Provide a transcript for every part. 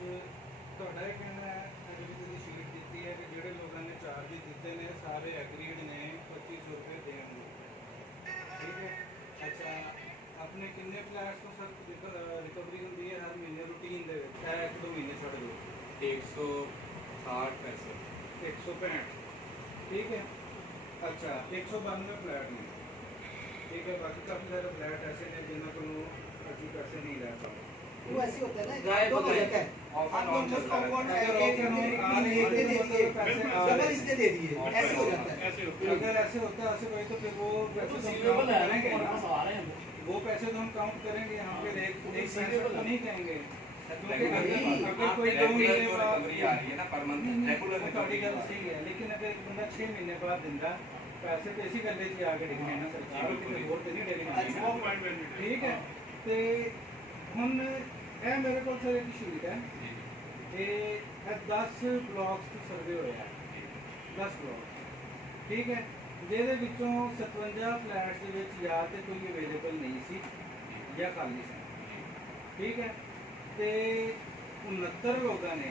ਤੁਹਾਡਾ ਇਹ ਕਹਿਣਾ ਹੈ ਜਿਹੜੀ ਤੁਸੀਂ ਸ਼ੀਟ ਦਿੱਤੀ ਹੈ ਕਿ ਜਿਹੜੇ ਲੋਕਾਂ ਨੇ ਚਾਰਜ ਦਿੱਤੇ ਨੇ ਸਾਰੇ ਐਗਰੀਡ ਨੇ 2500 ਰੁਪਏ ਦੇਣ ਨੂੰ, ਠੀਕ ਹੈ। ਅੱਛਾ, ਆਪਣੇ ਕਿੰਨੇ ਫਲੈਟਸ ਤੋਂ ਸਰ ਰਿਕਵਰੀ ਹੁੰਦੀ ਹੈ ਹਰ ਮਹੀਨੇ ਰੂਟੀਨ ਦੇ ਵਿੱਚ? ਇਹ 1-2 ਮਹੀਨੇ ਛੱਡ ਦਿਓ। 160 पैसे 165, ठीक है। अच्छा, 192 फ्लैट ने, ठीक है। बाकी काफ़ी सारे फ्लैट ऐसे हैं जिन्होंने को अच्छी पैसे नहीं ले पाते। वो ऐसे होता है ना, गाय दोनों बताएं। होता है। ऑफ एंड आपको ऑन चल रहा है। अगर अगर एक ऑफ एंड ऑन ने दे दिए, पैसे डबल इसने दे दिए, ऐसे हो जाता है। ऐसे होता है। अगर ऐसे होता है ऐसे भाई तो फिर वो पैसे तो हम रिसीवेबल count है, करेंगे हमारे ना। पास आ रहे हैं वो पैसे तो हम काउंट करेंगे यहाँ पे एक पैसे रिसीवेबल तो है। नहीं कहेंगे, क्योंकि रेगुलर अगर कोई 2 महीने बाद रिकवरी आ रही है ना पर मंथ रेगुलर ਤੁਹਾਡੀ रिकवरी ਗੱਲ ਸਹੀ ਹੈ, ਲੇਕਿन अगर एक बंदा 6 महीने बाद ਦਿੰਦਾ ਪੈਸੇ ਤੇ ਇਸੇ ਗੱਲੇ 'ਚ ਆ ਕੇ ਡਿੱਗਣੇ ਨਾ ਸਰਕਾਰ ਕਿਤੇ ਹੋਰ ਤੇ ਨਹੀਂ ਡਿੱਗਣੇ। ऑफ माइंड वैल्यू ਠੀਕ ਹੈ। ਤੇ ਹੁਣ ਇਹ ਮੇਰੇ ਕੋਲ ਸਰ ਇੱਕ ਸ਼ੀਟ ਹੈ, ਇਹ 10 ਬਲਾਕਸ ਤੋਂ ਸਰਵੇ ਹੋਇਆ ਹੈ, 10 ਬਲਾਕ, ਠੀਕ ਹੈ। ਜਿਹਦੇ ਵਿੱਚੋਂ 57 ਫਲੈਟਸ ਦੇ ਵਿੱਚ ਜਾਂ ਤੇ ਕੋਈ ਅਵੇਲੇਬਲ ਨਹੀਂ ਸੀ ਜਾਂ ਖਾਲੀ ਸੀ, ਠੀਕ ਹੈ। ਤੇ 69 ਲੋਕਾਂ ਨੇ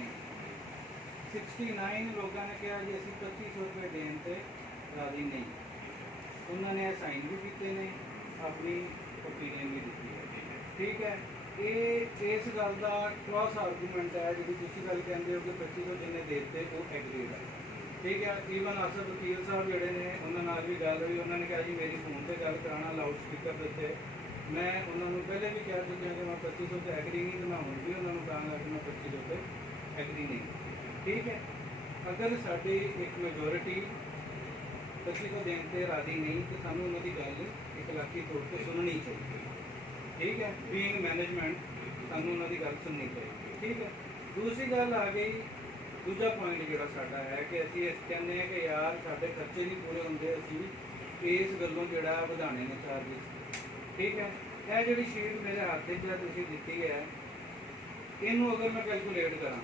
69 ਲੋਕਾਂ ਨੇ ਕਿਹਾ ਜੀ ਅਸੀਂ 2500 ਰੁਪਏ ਦੇਣ ਤੇ ਰਾਜ਼ੀ ਨਹੀਂ। ਉਹਨਾਂ ਨੇ ਸਾਈਨ ਵੀ ਕੀਤੇ ਨੇ, ਆਪਣੀ ਓਪੀਨੀਅਨ ਵੀ ਦਿੱਤੀ ਹੈ, ਠੀਕ ਹੈ। ਇਹ ਇਸ ਗੱਲ ਦਾ ਕ੍ਰਾਸ ਆਰਗੂਮੈਂਟ ਹੈ ਜਿਹੜੀ ਤੁਸੀਂ ਗੱਲ ਕਹਿੰਦੇ ਹੋ ਕਿ 2500 ਜਿਹਨੇ ਦੇ ਦਿੱਤੇ ਉਹ ਐਗਰੀਡ ਹੈ, ਠੀਕ ਹੈ। ਈਵਨ ਅਸਰ ਵਕੀਲ ਸਾਹਿਬ ਜਿਹੜੇ ਨੇ ਉਹਨਾਂ ਨਾਲ ਵੀ ਗੱਲ ਹੋਈ, ਉਹਨਾਂ ਨੇ ਕਿਹਾ ਜੀ ਮੇਰੀ ਫੋਨ ਤੇ ਗੱਲ ਕਰਾਉਣਾ ਲਾਊਡ ਸਪੀਕਰ ਦੇ ਉੱਤੇ। ਮੈਂ ਉਹਨਾਂ ਨੂੰ ਪਹਿਲੇ ਵੀ ਕਹਿ ਚੁੱਕਿਆ ਕਿ ਮੈਂ 2500 ਤੇ ਐਗਰੀ ਨਹੀਂ, ਤੇ ਮੈਂ ਹੁਣ ਵੀ ਉਹਨਾਂ ਨੂੰ ਕਹਾਂਗਾ ਕਿ ਮੈਂ 2500 ਤੇ ਐਗਰੀ ਨਹੀਂ, ਠੀਕ ਹੈ। ਅਗਰ ਸਾਡੀ ਇੱਕ ਮੈਜੋਰਿਟੀ 2500 ਦੇਣ ਤੇ ਰਾਜ਼ੀ ਨਹੀਂ ਤੇ ਸਾਨੂੰ ਉਹਨਾਂ ਦੀ ਗੱਲ ਇਖਲਾਕੀ ਤੌਰ ਤੇ ਸੁਣਨੀ ਚਾਹੀਦੀ, ਠੀਕ ਹੈ। ਬੀਇੰਗ ਮੈਨੇਜਮੈਂਟ ਸਾਨੂੰ ਉਹਨਾਂ ਦੀ ਗੱਲ ਸੁਣਨੀ ਚਾਹੀਦੀ, ਠੀਕ ਹੈ। ਦੂਸਰੀ ਗੱਲ ਆ ਗਈ, ਦੂਜਾ ਪੁਆਇੰਟ ਜਿਹੜਾ ਸਾਡਾ ਹੈ ਕਿ ਅਸੀਂ ਇਸ ਕਹਿੰਦੇ ਹਾਂ ਕਿ ਯਾਰ ਸਾਡੇ ਖਰਚੇ ਨਹੀਂ ਪੂਰੇ ਹੁੰਦੇ, ਅਸੀਂ ਇਸ ਗੱਲੋਂ ਜਿਹੜਾ ਵਧਾਣੇ ਨੇ ਚਾਰਜਿਸ, ਠੀਕ ਹੈ। ਇਹ ਜਿਹੜੀ ਸ਼ੀਟ ਮੇਰੇ ਹੱਥ 'ਚ ਤੁਸੀਂ ਦਿੱਤੀ ਹੈ, ਇਹਨੂੰ ਅਗਰ ਮੈਂ ਕੈਲਕੂਲੇਟ ਕਰਾਂ,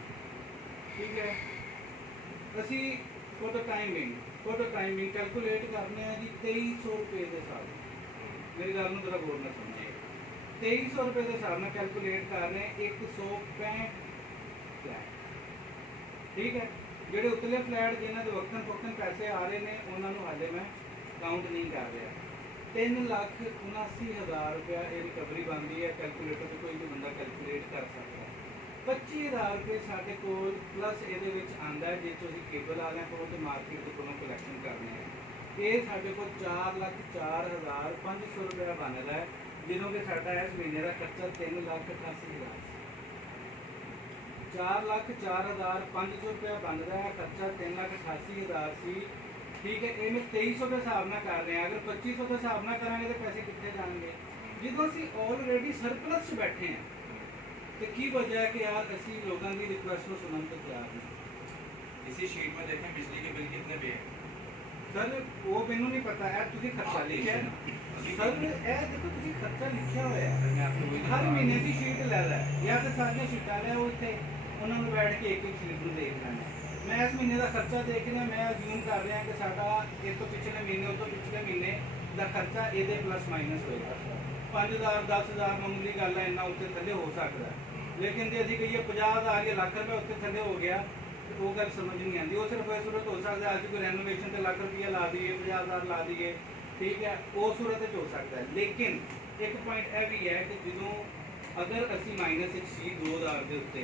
ਠੀਕ ਹੈ, ਅਸੀਂ ਫੋਰ ਦ ਟਾਈਮਿੰਗ ਕੈਲਕੂਲੇਟ ਕਰਨੇ ਆ ਜੀ 2300 ਰੁਪਏ ਦੇ ਹਿਸਾਬ ਨਾਲ। ਮੇਰੀ ਗੱਲ ਨੂੰ ਜ਼ਰਾ ਗੌਰ ਨਾਲ ਸਮਝਿਏ, 2300 ਰੁਪਏ ਦੇ ਹਿਸਾਬ ਨਾਲ ਕੈਲਕੂਲੇਟ ਕਰ ਰਹੇ 165 ਫਲੈਟ, ਠੀਕ ਹੈ। ਜਿਹੜੇ ਉਤਲੇ ਫਲੈਟ ਜਿਨ੍ਹਾਂ ਦੇ ਵਕਤਨ ਪੈਸੇ ਆ ਰਹੇ ਨੇ ਉਹਨਾਂ ਨੂੰ ਹਾਲੇ ਮੈਂ ਕਾਊਂਟ ਨਹੀਂ ਕਰ ਰਿਹਾ। 3,79,000 ਰੁਪਇਆ ਇਹ ਰਿਕਵਰੀ ਬਣਦੀ ਹੈ। ਕੈਲਕੂਲੇਟਰ ਤੇ ਕੋਈ ਵੀ ਬੰਦਾ ਕੈਲਕੁਲੇਟ ਕਰ ਸਕਦਾ ਹੈ। 25,000 ਰੁਪਏ ਸਾਡੇ ਕੋਲ ਪਲੱਸ ਇਹਦੇ ਵਿੱਚ ਆਉਂਦਾ ਹੈ ਜੇ ਤੁਸੀਂ ਕੇਬਲ ਵਾਲਿਆਂ ਕੋਲੋਂ ਤੇ ਮਾਰਕੀਟ ਦੇ ਕੋਲੋਂ ਕਲੈਕਸ਼ਨ ਕਰਨੀ ਹੈ। ਇਹ ਸਾਡੇ ਕੋਲ 4,04,500 ਰੁਪਇਆ ਬਣਦਾ ਹੈ, ਜਿਹਨੂੰ ਕਿ ਸਾਡਾ ਇਸ ਮਹੀਨੇ ਦਾ ਖਰਚਾ 3,88,000 4,04,500 ਰੁਪਇਆ ਬਣਦਾ ਹੈ, ਖਰਚਾ 3,88,000 ਸੀ, ਠੀਕ ਹੈ। ਇਹ ਮੈਂ 2300 ਦੇ ਹਿਸਾਬ ਨਾਲ ਕਰ ਰਿਹਾ। ਅਗਰ 2500 ਦੇ ਹਿਸਾਬ ਨਾਲ ਕਰਾਂਗੇ ਤਾਂ ਪੈਸੇ ਕਿੱਥੇ ਜਾਣਗੇ? ਜਦੋਂ ਅਸੀਂ ਆਲਰੇਡੀ ਸਰਪਲਸ 'ਚ ਬੈਠੇ ਹਾਂ तो की वजह है कि यार ਅਸੀਂ ਲੋਕਾਂ ਦੀ ਰਿਕੁਐਸਟ ਨੂੰ ਸੁਣਨ ਤੋਂ ਤਿਆਰ ਨਹੀਂ। इसी शीट में देखें बिजली के बिल कितने पे हैं। ਸਰ ਉਹ ਮੈਨੂੰ ਨਹੀਂ ਪਤਾ ਹੈ, ਤੁਸੀਂ ਖਰਚਾ ਲਿਖਿਆ ਹੈ ਨਾ ਸਰ, ਇਹ ਦੇਖੋ ਤੁਸੀਂ ਖਰਚਾ ਲਿਖਿਆ ਹੋਇਆ ਹੈ, मैं आपको वही ਹਰ ਮਹੀਨੇ ਦੀ ਸ਼ੀਟ ਲੈ ਲੈ ਜਾਂ ਤੇ ਸਾਰੀਆਂ ਸ਼ੀਟਾਂ ਲੈ ਉਹ ਇੱਥੇ ਉਹਨਾਂ ਨੂੰ ਬੈਠ ਕੇ ਇੱਕ ਸ਼ੀਟ ਨੂੰ ਦੇਖ ਲੈਣਾ। ਮੈਂ ਇਸ ਮਹੀਨੇ ਦਾ ਖਰਚਾ ਦੇਖ ਰਿਹਾ, ਮੈਂ ਅਜ਼ਿਊਮ ਕਰ ਰਿਹਾ ਕਿ ਸਾਡਾ ਇਹ ਤੋਂ ਪਿਛਲੇ ਮਹੀਨੇ ਉਹ ਤੋਂ ਪਿਛਲੇ ਮਹੀਨੇ ਦਾ ਖਰਚਾ ਇਹਦੇ ਪਲੱਸ ਮਾਈਨਸ ਹੋਏਗਾ। 5,000 10,000 ਮਾਮੂਲੀ ਗੱਲ ਹੈ, ਇੰਨਾ ਉੱਤੇ ਥੱਲੇ ਹੋ ਸਕਦਾ ਹੈ। ਲੇਕਿਨ ਜੇ ਅਸੀਂ ਕਹੀਏ 50,000 ਜਾਂ ਲੱਖ ਰੁਪਏ ਉੱਤੇ ਥੱਲੇ ਹੋ ਗਿਆ ਤੇ ਉਹ ਗੱਲ ਸਮਝ ਨਹੀਂ ਆਉਂਦੀ। ਉਹ ਸਿਰਫ ਇਹ ਸੂਰਤ ਹੋ ਸਕਦਾ ਅੱਜ ਕੋਈ ਰੈਨੋਵੇਸ਼ਨ ਤੇ ਲੱਖ ਰੁਪਈਆ ਲਾ ਦਈਏ, 50,000 ਲਾ ਦਈਏ, ਠੀਕ ਹੈ, ਉਹ ਸੂਰਤ ਵਿੱਚ ਹੋ ਸਕਦਾ ਹੈ। ਲੇਕਿਨ ਇੱਕ ਪੁਆਇੰਟ ਇਹ ਵੀ ਹੈ ਕਿ ਜਦੋਂ ਅਗਰ ਅਸੀਂ ਮਾਈਨਸ ਇੱਕ ਸੀ 2,000 ਦੇ ਉੱਤੇ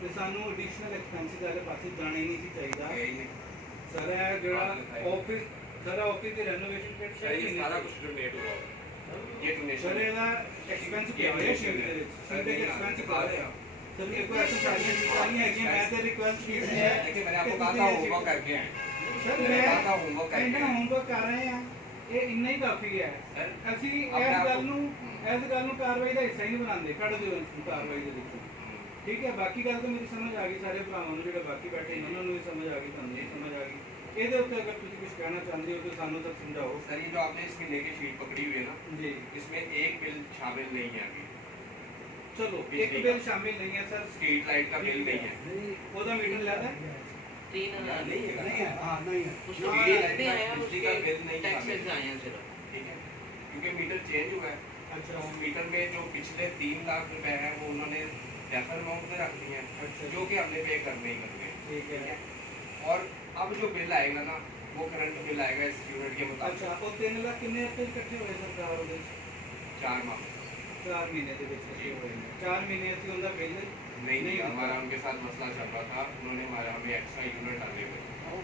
ਤੇ ਸਾਨੂੰ ਐਡੀਸ਼ਨਲ ਐਕਸਪੈਂਸਿਸ ਵਾਲੇ ਪਾਸੇ ਜਾਣਾ ਹੀ ਨਹੀਂ ਸੀ ਚਾਹੀਦਾ। ਸਰ ਇਹ ਜਿਹੜਾ ਆਫਿਸ ਦੀ ਰੈਨੋਵੇਸ਼ਨ ਕਿਟ सही सारा कुछ डोनेट हुआ ये ਸਰ डोनेशन ਇਹਦਾ ਐਕਸਪੈਂਸ ਕਿਹਾ ਹੋਇਆ ਸ਼ੀਟ ਦੇ ਵਿੱਚ, ਸ਼ੀਟ ਦੇ ਐਕਸਪੈਂਸ ਪਾ ਰਿਹਾ। सर मेरे को ऐसा सारी चीज़ें नहीं है कि मैं तो रिक्वेस्ट की है देखिए मैंने आपको कहा था होमवर्क करके आए। सर मैंने कहा था होमवर्क करके मैं आए। होमवर्क कर रहे हैं, ये इन्ना ही काफ़ी है। सर ਅਸੀਂ ਆਪਣੇ ਇਸ ਆਪ ਗੱਲ ਨੂੰ ਕਾਰਵਾਈ ਦਾ ਹਿੱਸਾ ਹੀ ਨਹੀਂ ਬਣਾਉਂਦੇ, ਕੱਢ ਦਿਓ ਇਸ ਨੂੰ ਕਾਰਵਾਈ ਦੇ ਵਿੱਚੋਂ, ਠੀਕ ਹੈ। ਬਾਕੀ ਗੱਲ ਤਾਂ ਮੇਰੀ ਸਮਝ ਆ ਗਈ, ਸਾਰੇ ਭਰਾਵਾਂ ਨੂੰ ਜਿਹੜੇ ਬਾਕੀ ਬੈਠੇ ਨੇ ਉਹਨਾਂ ਨੂੰ ਵੀ ਸਮਝ ਆ ਗਈ, ਤੁਹਾਨੂੰ ਵੀ ਸਮਝ ਆ ਗਈ। ਇਹਦੇ ਉੱਤੇ ਅਗਰ ਤੁਸੀਂ ਕੁਝ ਕਹਿਣਾ ਚਾਹੁੰਦੇ ਹੋ ਤਾਂ ਸਾਨੂੰ ਤਾਂ ਸਮਝਾਓ। सर ये जो आपने इस महीने की शीट पकड़ी हुई है ना, जी इसमें एक बिल शामिल नहीं है अभी। चलो एक बिजली बिल का। शामिल नहीं है सर, स्ट्रीट लाइट का बिल नहीं है। ਉਹਦਾ ਮੀटर ਲੈਦਾ 3,000 नहीं है नहीं है, हाँ नहीं है। उसको हाँ, बिल लाइट नहीं का आया, बिजली उसके का बिल नहीं टैक्सेस शामिल। आए हैं सिर्फ। ठीक है, क्योंकि मीटर चेंज हुआ है। अच्छा उस मीटर में जो पिछले 3 लाख रुपए हैं वो उन्होंने डेफर अमाउंट में रख दी है, अच्छा। जो कि हमने पे करने ही करने हैं। ठीक है। और अब जो बिल आएगा ना, वो करंट बिल आएगा इस यूनिट के मुताबिक। अच्छा, और 3 लाख कितने हफ्ते इकट्ठे हुए सरकार ਉਹਦੇ 4 माह 4 महीने ਦੇ ਵਿੱਚ ਇਕੱਠੇ ਹੋਏ ਨੇ 4 ਮਹੀਨੇ ਅਸੀਂ ਉਹਦਾ ਬਿੱਲ नहीं, हमारा उनके साथ मसला चल रहा था, उन्होंने हमारा हमें एक्स्ट्रा यूनिट डाले हुए। ਉਹ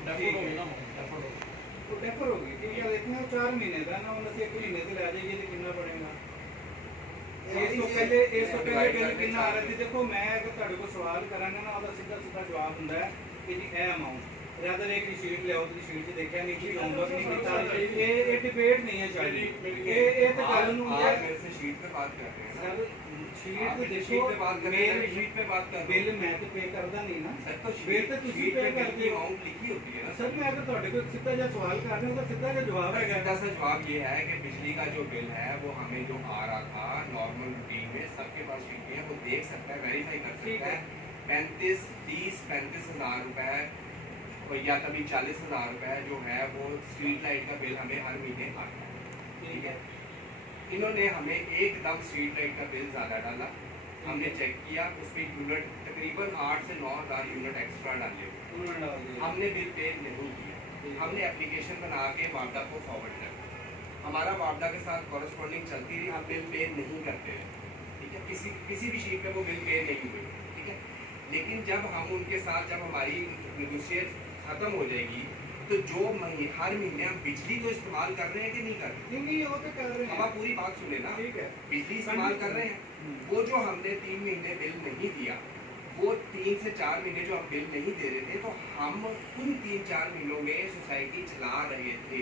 ਡੈਫਰ ਹੋ ਗਈ। ਠੀਕ ਹੈ, ਦੇਖਣਾ 4 ਮਹੀਨੇ ਦਾ ਨਾ, ਹੁਣ ਅਸੀਂ 1 ਮਹੀਨੇ ਤੇ ਲੈ ਜਾਈਏ ਤੇ ਕਿੰਨਾ ਬਣੇਗਾ। ਇਸ ਤੋਂ ਪਹਿਲੇ ਬਿੱਲ ਕਿੰਨਾ ਆ ਰਿਹਾ ਸੀ। ਦੇਖੋ ਮੈਂ ਅਗਰ ਤੁਹਾਡੇ ਕੋਲ ਸਵਾਲ ਕਰਾਂਗਾ ਨਾ, ਉਹਦਾ ਸਿੱਧਾ ਜਵਾਬ ਹੁੰਦਾ ਹੈ ਕਿ ਜੀ ਇਹ ਅਮਾਉਂਟ rather एक शीट ले आओ, तो शीट से देखा नहीं कि होमवर्क नहीं किया, ये डिबेट नहीं है चाहिए। ये तो गल नु यार मेरे से शीट पे बात कर रहे हैं सर, शीट पे देखो, शीट पे बात कर रहे हैं, शीट पे बात कर बिल मैं तो पे करदा नहीं ना सर, तो बिल तो तुसी पे करदे हो। अमाउंट लिखी होती है ना सर, मैं अगर ਤੁਹਾਡੇ ਕੋਲ ਸਿੱਧਾ ਜਿਹਾ ਸਵਾਲ ਕਰ ਰਿਹਾ, ਉਹਦਾ ਸਿੱਧਾ ਜਿਹਾ ਜਵਾਬ है। सीधा सा जवाब ये है कि बिजली का जो बिल है वो हमें जो आ रहा था नॉर्मल रूटीन में, सबके पास शीटें हैं, वो देख सकता है, वेरीफाई कर सकता है। 35 हज़ार रुपए या कभी 40,000 रुपए जो है वो स्ट्रीट लाइट का बिल हमें हर महीने आता है। ठीक है, इन्होंने हमें एकदम स्ट्रीट लाइट का बिल ज़्यादा डाला। हमने चेक किया, उसमें यूनिट तकरीबन 8 से 9 हज़ार यूनिट एक्स्ट्रा डाले हुए। हमने बिल पे नहीं किया। हमने एप्लीकेशन बना के वापडा को फॉरवर्ड कर, हमारा वापडा के साथ कॉरेस्पॉन्डिंग चलती रही, हम बिल पे नहीं करते रहे। ठीक है, किसी भी शीट पे वो बिल पे नहीं हुए। ठीक है, लेकिन जब हम उनके साथ जब हमारी नेगोशिएट खत्म हो जाएगी, तो जो हर महीने हम बिजली तो इस्तेमाल कर रहे हैं कि नहीं कर रहे? नहीं, वो तो कर रहे हैं। अब आप पूरी बात सुने ना। ठीक है, बिजली इस्तेमाल कर रहे हैं। वो जो हमने 3 महीने बिल नहीं दिया, वो 3 से 4 महीने जो हम बिल नहीं दे रहे थे, तो हम उन 3-4 महीनों में सोसाइटी चला रहे थे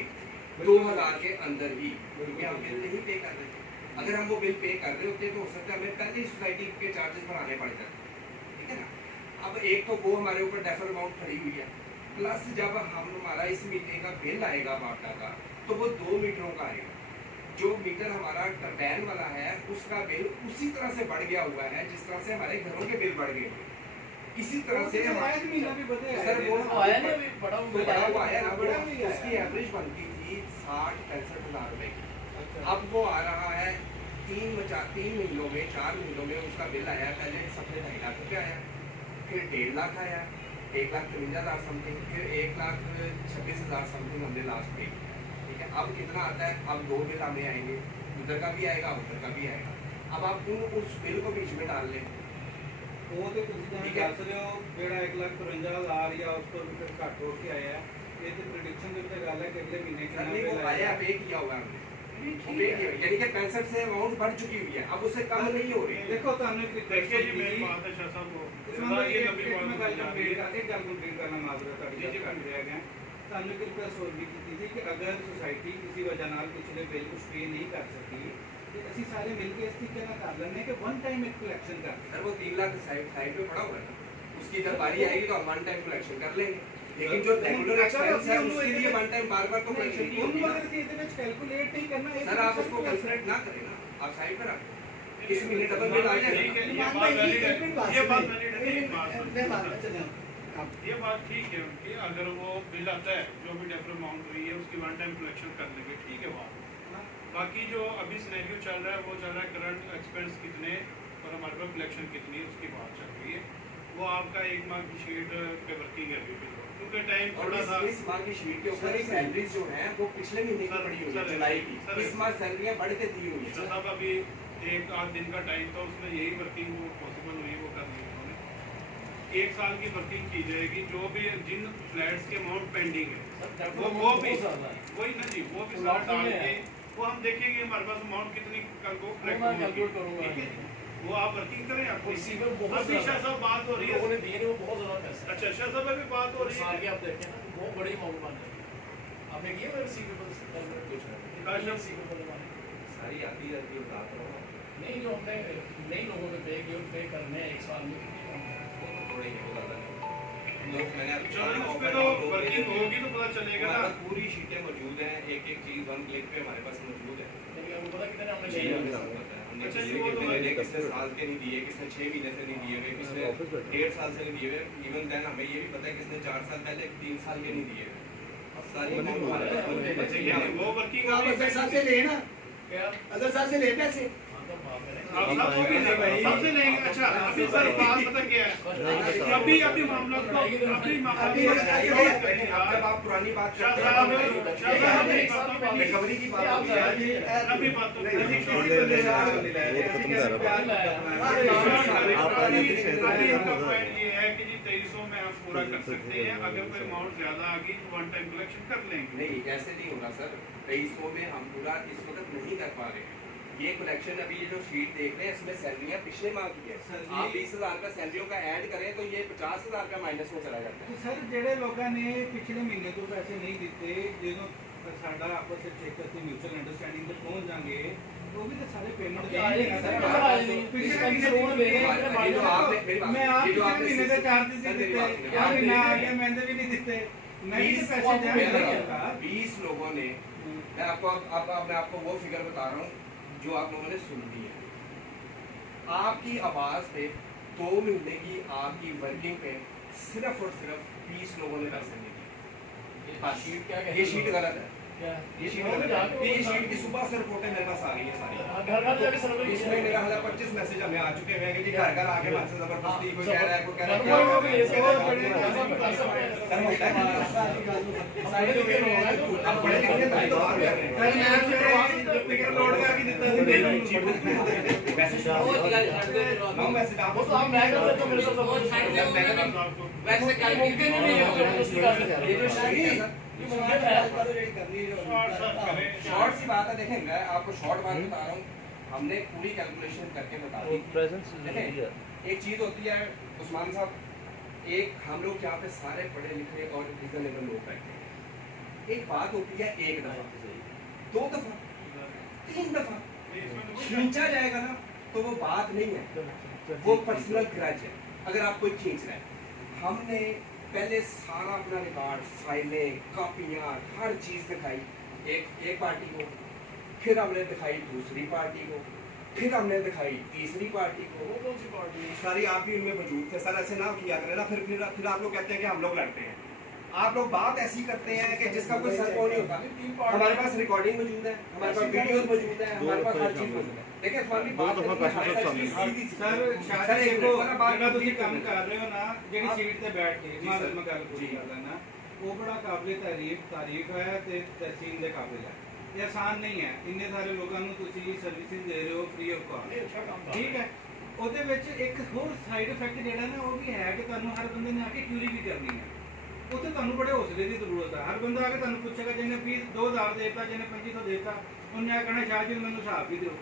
2000 के अंदर ही, क्योंकि हम बिल नहीं पे कर रहे थे। अगर हम वो बिल पे कर रहे होते तो हो सकता है हमें पहले ही सोसाइटी के चार्जेस भराने पड़ जाते। ठीक है ना, अब एक तो वो हमारे ऊपर डेफर अमाउंट खड़ी हुई है, प्लस जब हमारा इस मीटर का बिल आएगा वापडा का, तो वो 2 मीटरों का आएगा। जो मीटर हमारा टर्बाइन वाला है उसका बिल उसी तरह से बढ़ गया हुआ है जिस तरह से हमारे घरों के बिल बढ़ गए। इसी तरह से आज महीना भी बढ़े है। सर, वो आया ना, अभी बड़ा हुआ है ना, बड़ा भी है। उसकी एवरेज बनती थी 60-65 हज़ार रुपए की। अच्छा। अब वो आ रहा है 3 महीनों में 4 महीनों में उसका बिल आया, पहले सबसे 2.5 लाख रुपये आया, फिर 1.5 लाख आया, 1,53,000 समथिंग, फिर 1,26,000 समथिंग हमने लास्ट पे। ठीक है, अब कितना आता है? अब 2 बिल हमें आएंगे, उधर का भी आएगा, उधर का भी आएगा। अब आप उस बिल को बीच में डाल लें। वो तो ਤੁਸੀਂ ਜਿਵੇਂ ਦੱਸ ਰਹੇ ਹੋ ਜਿਹੜਾ 1,53,000 ਜਾਂ ਉਸ ਤੋਂ ਵੀ ਫਿਰ ਘੱਟ ਹੋ ਕੇ ਆਇਆ ਹੈ, ਇਹ ਤੇ ਪ੍ਰੈਡਿਕਸ਼ਨ ਦੇ ਉੱਤੇ ਗੱਲ ਹੈ ਕਿ ਅਗਲੇ ਮਹੀਨੇ ਕਿੰਨਾ नहीं, वो ਬਿੱਲ आया, आएगा। पे किया हुआ हमने, वो पे किया, यानी कि 65 से अमाउंट बढ़ चुकी हुई है, अब उससे कम नहीं हो रही। देखो ਤੁਹਾਨੂੰ ਇੱਕ ਰਿਕਵੈਸਟ देखिए जी, मेरी बात है शाह साहब, सुनो, ये एक लंबी मैं बात गल जा रही कंप्लीट है। कर एक गल कंप्लीट करना माजूर है जी, जी, कर रह गए ਤੁਹਾਨੂੰ ਇੱਕ ਰਿਕਵੈਸਟ ਹੋਰ ਵੀ ਕੀਤੀ ਸੀ ਕਿ ਅਗਰ ਸੁਸਾਇਟੀ ਕਿਸੇ ਵਜ੍ਹਾ ਨਾਲ ਪਿਛਲੇ ਬਿੱਲ ਕੁਝ ਪੇ ਨਹੀਂ ਕਰ ਸਕੀ ਤੇ ਅਸੀਂ ਸਾਰੇ ਮਿਲ ਕੇ ਇਸ ਤਰੀਕੇ ਨਾਲ ਕਰ ਲੈਂਦੇ ਕਿ वन टाइम एक कलेक्शन कर। सर, वो 3 लाख साइड पे पड़ा हुआ है ना, उसकी जब बारी आएगी तो हम 1 टाइम कलेक्शन कर लेंगे, लेकिन जो रेगुलर एक्सपेंस है उसके लिए 1 टाइम बार-बार तो कलेक्शन नहीं होगी ना। अगर ਇਹਦੇ ਵਿੱਚ कैलकुलेट नहीं करना सर, आप उसको कैलकुलेट ना करें ना, आप साइड पर रखें, किस महीने डबल बिल आ ठीक है, जाएगा। ये बात वैलिड है, ये बात वैलिड है, एक बात सुनो। मैं बात चले ये बात ठीक है उनकी, अगर वो बिल आता है जो भी डेफर अमाउंट हुई है उसकी 1 टाइम कलेक्शन कर लेंगे, ठीक है बात। बाकी जो अभी सिनेरियो चल रहा है वो चल रहा है करंट एक्सपेंस कितने और हमारे पास कलेक्शन कितनी है उसकी बात चल रही है। वो आपका 1 माह की शीट पे वर्किंग है अभी भी, क्योंकि टाइम और थोड़ा सा इस माह की शीट के ऊपर सैलरीज जो है वो पिछले महीने की पड़ी हुई है, जुलाई की। इस माह सैलरियां बढ़ के दी हुई है। साहब अभी 1-8 दिन का टाइम था, उसमें यही वर्किंग वो पॉसिबल हुई, वो कर दी उन्होंने। 1 साल की वर्किंग की जाएगी, जो भी जिन फ्लैट्स के अमाउंट पेंडिंग है वो भी वही ना जी, वो भी सारा डाल के वो हम देखेंगे हमारे पास अमाउंट कितनी कैलकुलेट करूंगा। ठीक है, वो आप वर्किंग करें। आपको इसी में बहुत अभी शाह साहब बात हो रही है, लोगों ने दिए वो बहुत ज़्यादा पैसा। अच्छा शाह साहब अभी बात हो रही साल है के आप देखें ना, बहुत बड़ी अमाउंट बन रही है। आपने किया मेरे रिसीवेबल्स कैलकुलेट कुछ काश रिसीवेबल हमारे सारी आती जाती है, बात हो नहीं, जो हमने नई लोगों ने पे किए पे करने हैं 1 साल में कितनी थोड़े ही होता है। लोग मैंने चलो उस पे तो वर्किंग होगी तो पता चलेगा हमारे ना। पास पूरी शीटें मौजूद हैं, एक-एक चीज 1 क्लिक पे हमारे पास मौजूद है। लेकिन आपको पता कितने हमने जी, चाहिए हमें सब पता है। हमने अच्छा, किसने ये वो कितने तो महीने, किसने साल के नहीं दिए, किसने 6 महीने से नहीं दिए हुए, किसने 1.5 साल से नहीं दिए हुए। इवन देन हमें ये भी पता है किसने 4 साल पहले 3 साल के नहीं दिए हुए। सारी अमाउंट हमारे पास मौजूद है। वो वर्किंग आप अजहर साहब से ले ना, क्या अजहर साहब से ले पैसे। हाँ तो बात करें आप सबको भी नहीं भाई सबसे नहीं अच्छा अभी सर बात पता क्या है अभी मामला तो अभी जब आप पुरानी बात करते हैं रिकवरी की बात होती है अभी बात तो ये है कि जी 2300 में हम पूरा कर सकते हैं अगर कोई अमाउंट ज्यादा आ गई तो वन टाइम कलेक्शन कर लेंगे नहीं ऐसे नहीं होगा सर 2300 में हम पूरा इस वक्त नहीं कर पा रहे ये कलेक्शन अभी ये जो शीट देख रहे हैं इसमें सैलरियाँ पिछले माह की है आप 20,000 का सैलरियों का ऐड करें तो ये 50,000 का माइनस में चला जाता है ਸਰ ਜਿਹੜੇ ਲੋਕਾਂ ਨੇ ਪਿਛਲੇ ਮਹੀਨੇ ਤੋਂ ਪੈਸੇ ਨਹੀਂ ਦਿੱਤੇ ਜਦੋਂ ਸਾਡਾ ਆਪਸ ਵਿੱਚ ਇੱਕ ਅਸੀਂ ਮਿਊਚੁਅਲ ਅੰਡਰਸਟੈਂਡਿੰਗ ਤੇ ਪਹੁੰਚ ਜਾਾਂਗੇ ਉਹ ਵੀ ਤਾਂ ਸਾਰੇ ਪੇਮੈਂਟ ਦੇ ਆਏ ਦੇਗਾ ਸਰ ਪਿਛਲੇ ਮਹੀਨੇ ਲੋਨ ਵੇਖ ਮੈਂ ਆਪ ਪਿਛਲੇ ਮਹੀਨੇ ਦੇ ਚਾਰजेस ਨਹੀਂ ਦਿੱਤੇ ਯਾਰ ਮਹੀਨਾ ਆ ਗਿਆ ਮੈंने भी नहीं ਦਿੱਤੇ मैं भी तो पैसे जाने लगा 20 लोगों ने मैं आपको वो फिगर बता रहा हूँ जो आप लोगों ने सुन ली है आपकी आवाज पे 2 महीने की आपकी वर्किंग पे सिर्फ और सिर्फ 20 लोगों ने पैसे नहीं दिए ये शीट गलत है ये शीट गलत है ये शीट की सुबह से रिपोर्टें मेरे पास आ गई है सारी घर घर जाके सर्वे इसमें मेरा हाल 25 मैसेज हमें आ चुके हैं कि जी घर घर आके हमसे जबरदस्ती कोई कह रहा है कोई कह शॉर्ट सी बात है देखें मैं आपको शॉर्ट बात बता रहा हूँ हमने पूरी कैलकुलेशन करके बता दी एक चीज होती है उस्मान साहब एक हम लोग यहाँ पे सारे पढ़े लिखे और रीजनेबल लोग बैठे हैं एक बात होती है एक दफा 2 दफा 3 दफा खींचा जाएगा ना तो वो बात नहीं है वो पर्सनल ग्रज है अगर आप कोई खींच रहे हैं हमने पहले सारा अपना रिकॉर्ड फाइलें कापियाँ हर चीज़ दिखाई एक पार्टी को फिर हमने दिखाई दूसरी पार्टी को फिर हमने दिखाई तीसरी पार्टी को वो कौन सी पार्टी है? सारी आप भी उनमें मौजूद थे सर ऐसे ना किया करें ना फिर आप लोग कहते हैं कि हम लोग लड़ते हैं आप लोग बात ऐसी करते हैं कि जिसका कोई सर को नहीं होता हमारे पास रिकॉर्डिंग मौजूद है हमारे पास वीडियोस मौजूद है हमारे पास हर चीज मौजूद है देखिए स्वामी बात ਸਰ ਸ਼ਾਇਦ ਦੇਖੋ ਜਿਹੜਾ ਤੁਸੀਂ ਕੰਮ ਕਰ ਰਹੇ ਹੋ ਨਾ ਜਿਹੜੀ ਸੀਟ ਤੇ ਬੈਠ ਕੇ ਮਾਦਲ ਮੈਂ ਗੱਲ ਪੂਰੀ ਕਰਦਾ ਨਾ ਉਹ ਬੜਾ ਕਾਬਿਲ ਤਾਰੀਫ ਹੈ ਤੇ ਤਹਿਸੀਲ ਦੇ ਕਾਬਿਲ ਹੈ ਇਹ ਆਸਾਨ ਨਹੀਂ ਹੈ ਇੰਨੇ ਸਾਰੇ ਲੋਕਾਂ ਨੂੰ ਤੁਸੀਂ ਸਰਵਿਸਿਜ਼ ਦੇ ਰਹੇ ਹੋ ਫ੍ਰੀ ਆਫ ਕਾਸਟ ਠੀਕ ਹੈ ਉਹਦੇ ਵਿੱਚ ਇੱਕ ਹੋਰ ਸਾਈਡ ਇਫੈਕਟ ਜਿਹੜਾ ਨਾ ਉਹ ਵੀ ਹੈ ਕਿ ਤੁਹਾਨੂੰ ਹਰ ਬੰਦੇ ਨੇ ਆ ਕੇ ਕਿਊਰੀ ਵੀ ਕਰਨੀ ਹੈ ਉੱਥੇ ਤੁਹਾਨੂੰ ਬੜੇ ਹੌਸਲੇ ਦੀ ਜ਼ਰੂਰਤ ਹੈ ਹਰ ਬੰਦਾ ਆ ਕੇ ਤੁਹਾਨੂੰ ਪੁੱਛੇਗਾ ਜਿਹਨੇ 2000 ਦੇਤਾ ਜਿਹਨੇ 2500 ਦੇਤਾ ਉਹਨੇ ਆ ਕਹਿਣਾ ਸ਼ਾਹ ਜੀ ਮੈਨੂੰ ਹਿਸਾਬ ਵੀ ਦਿਓ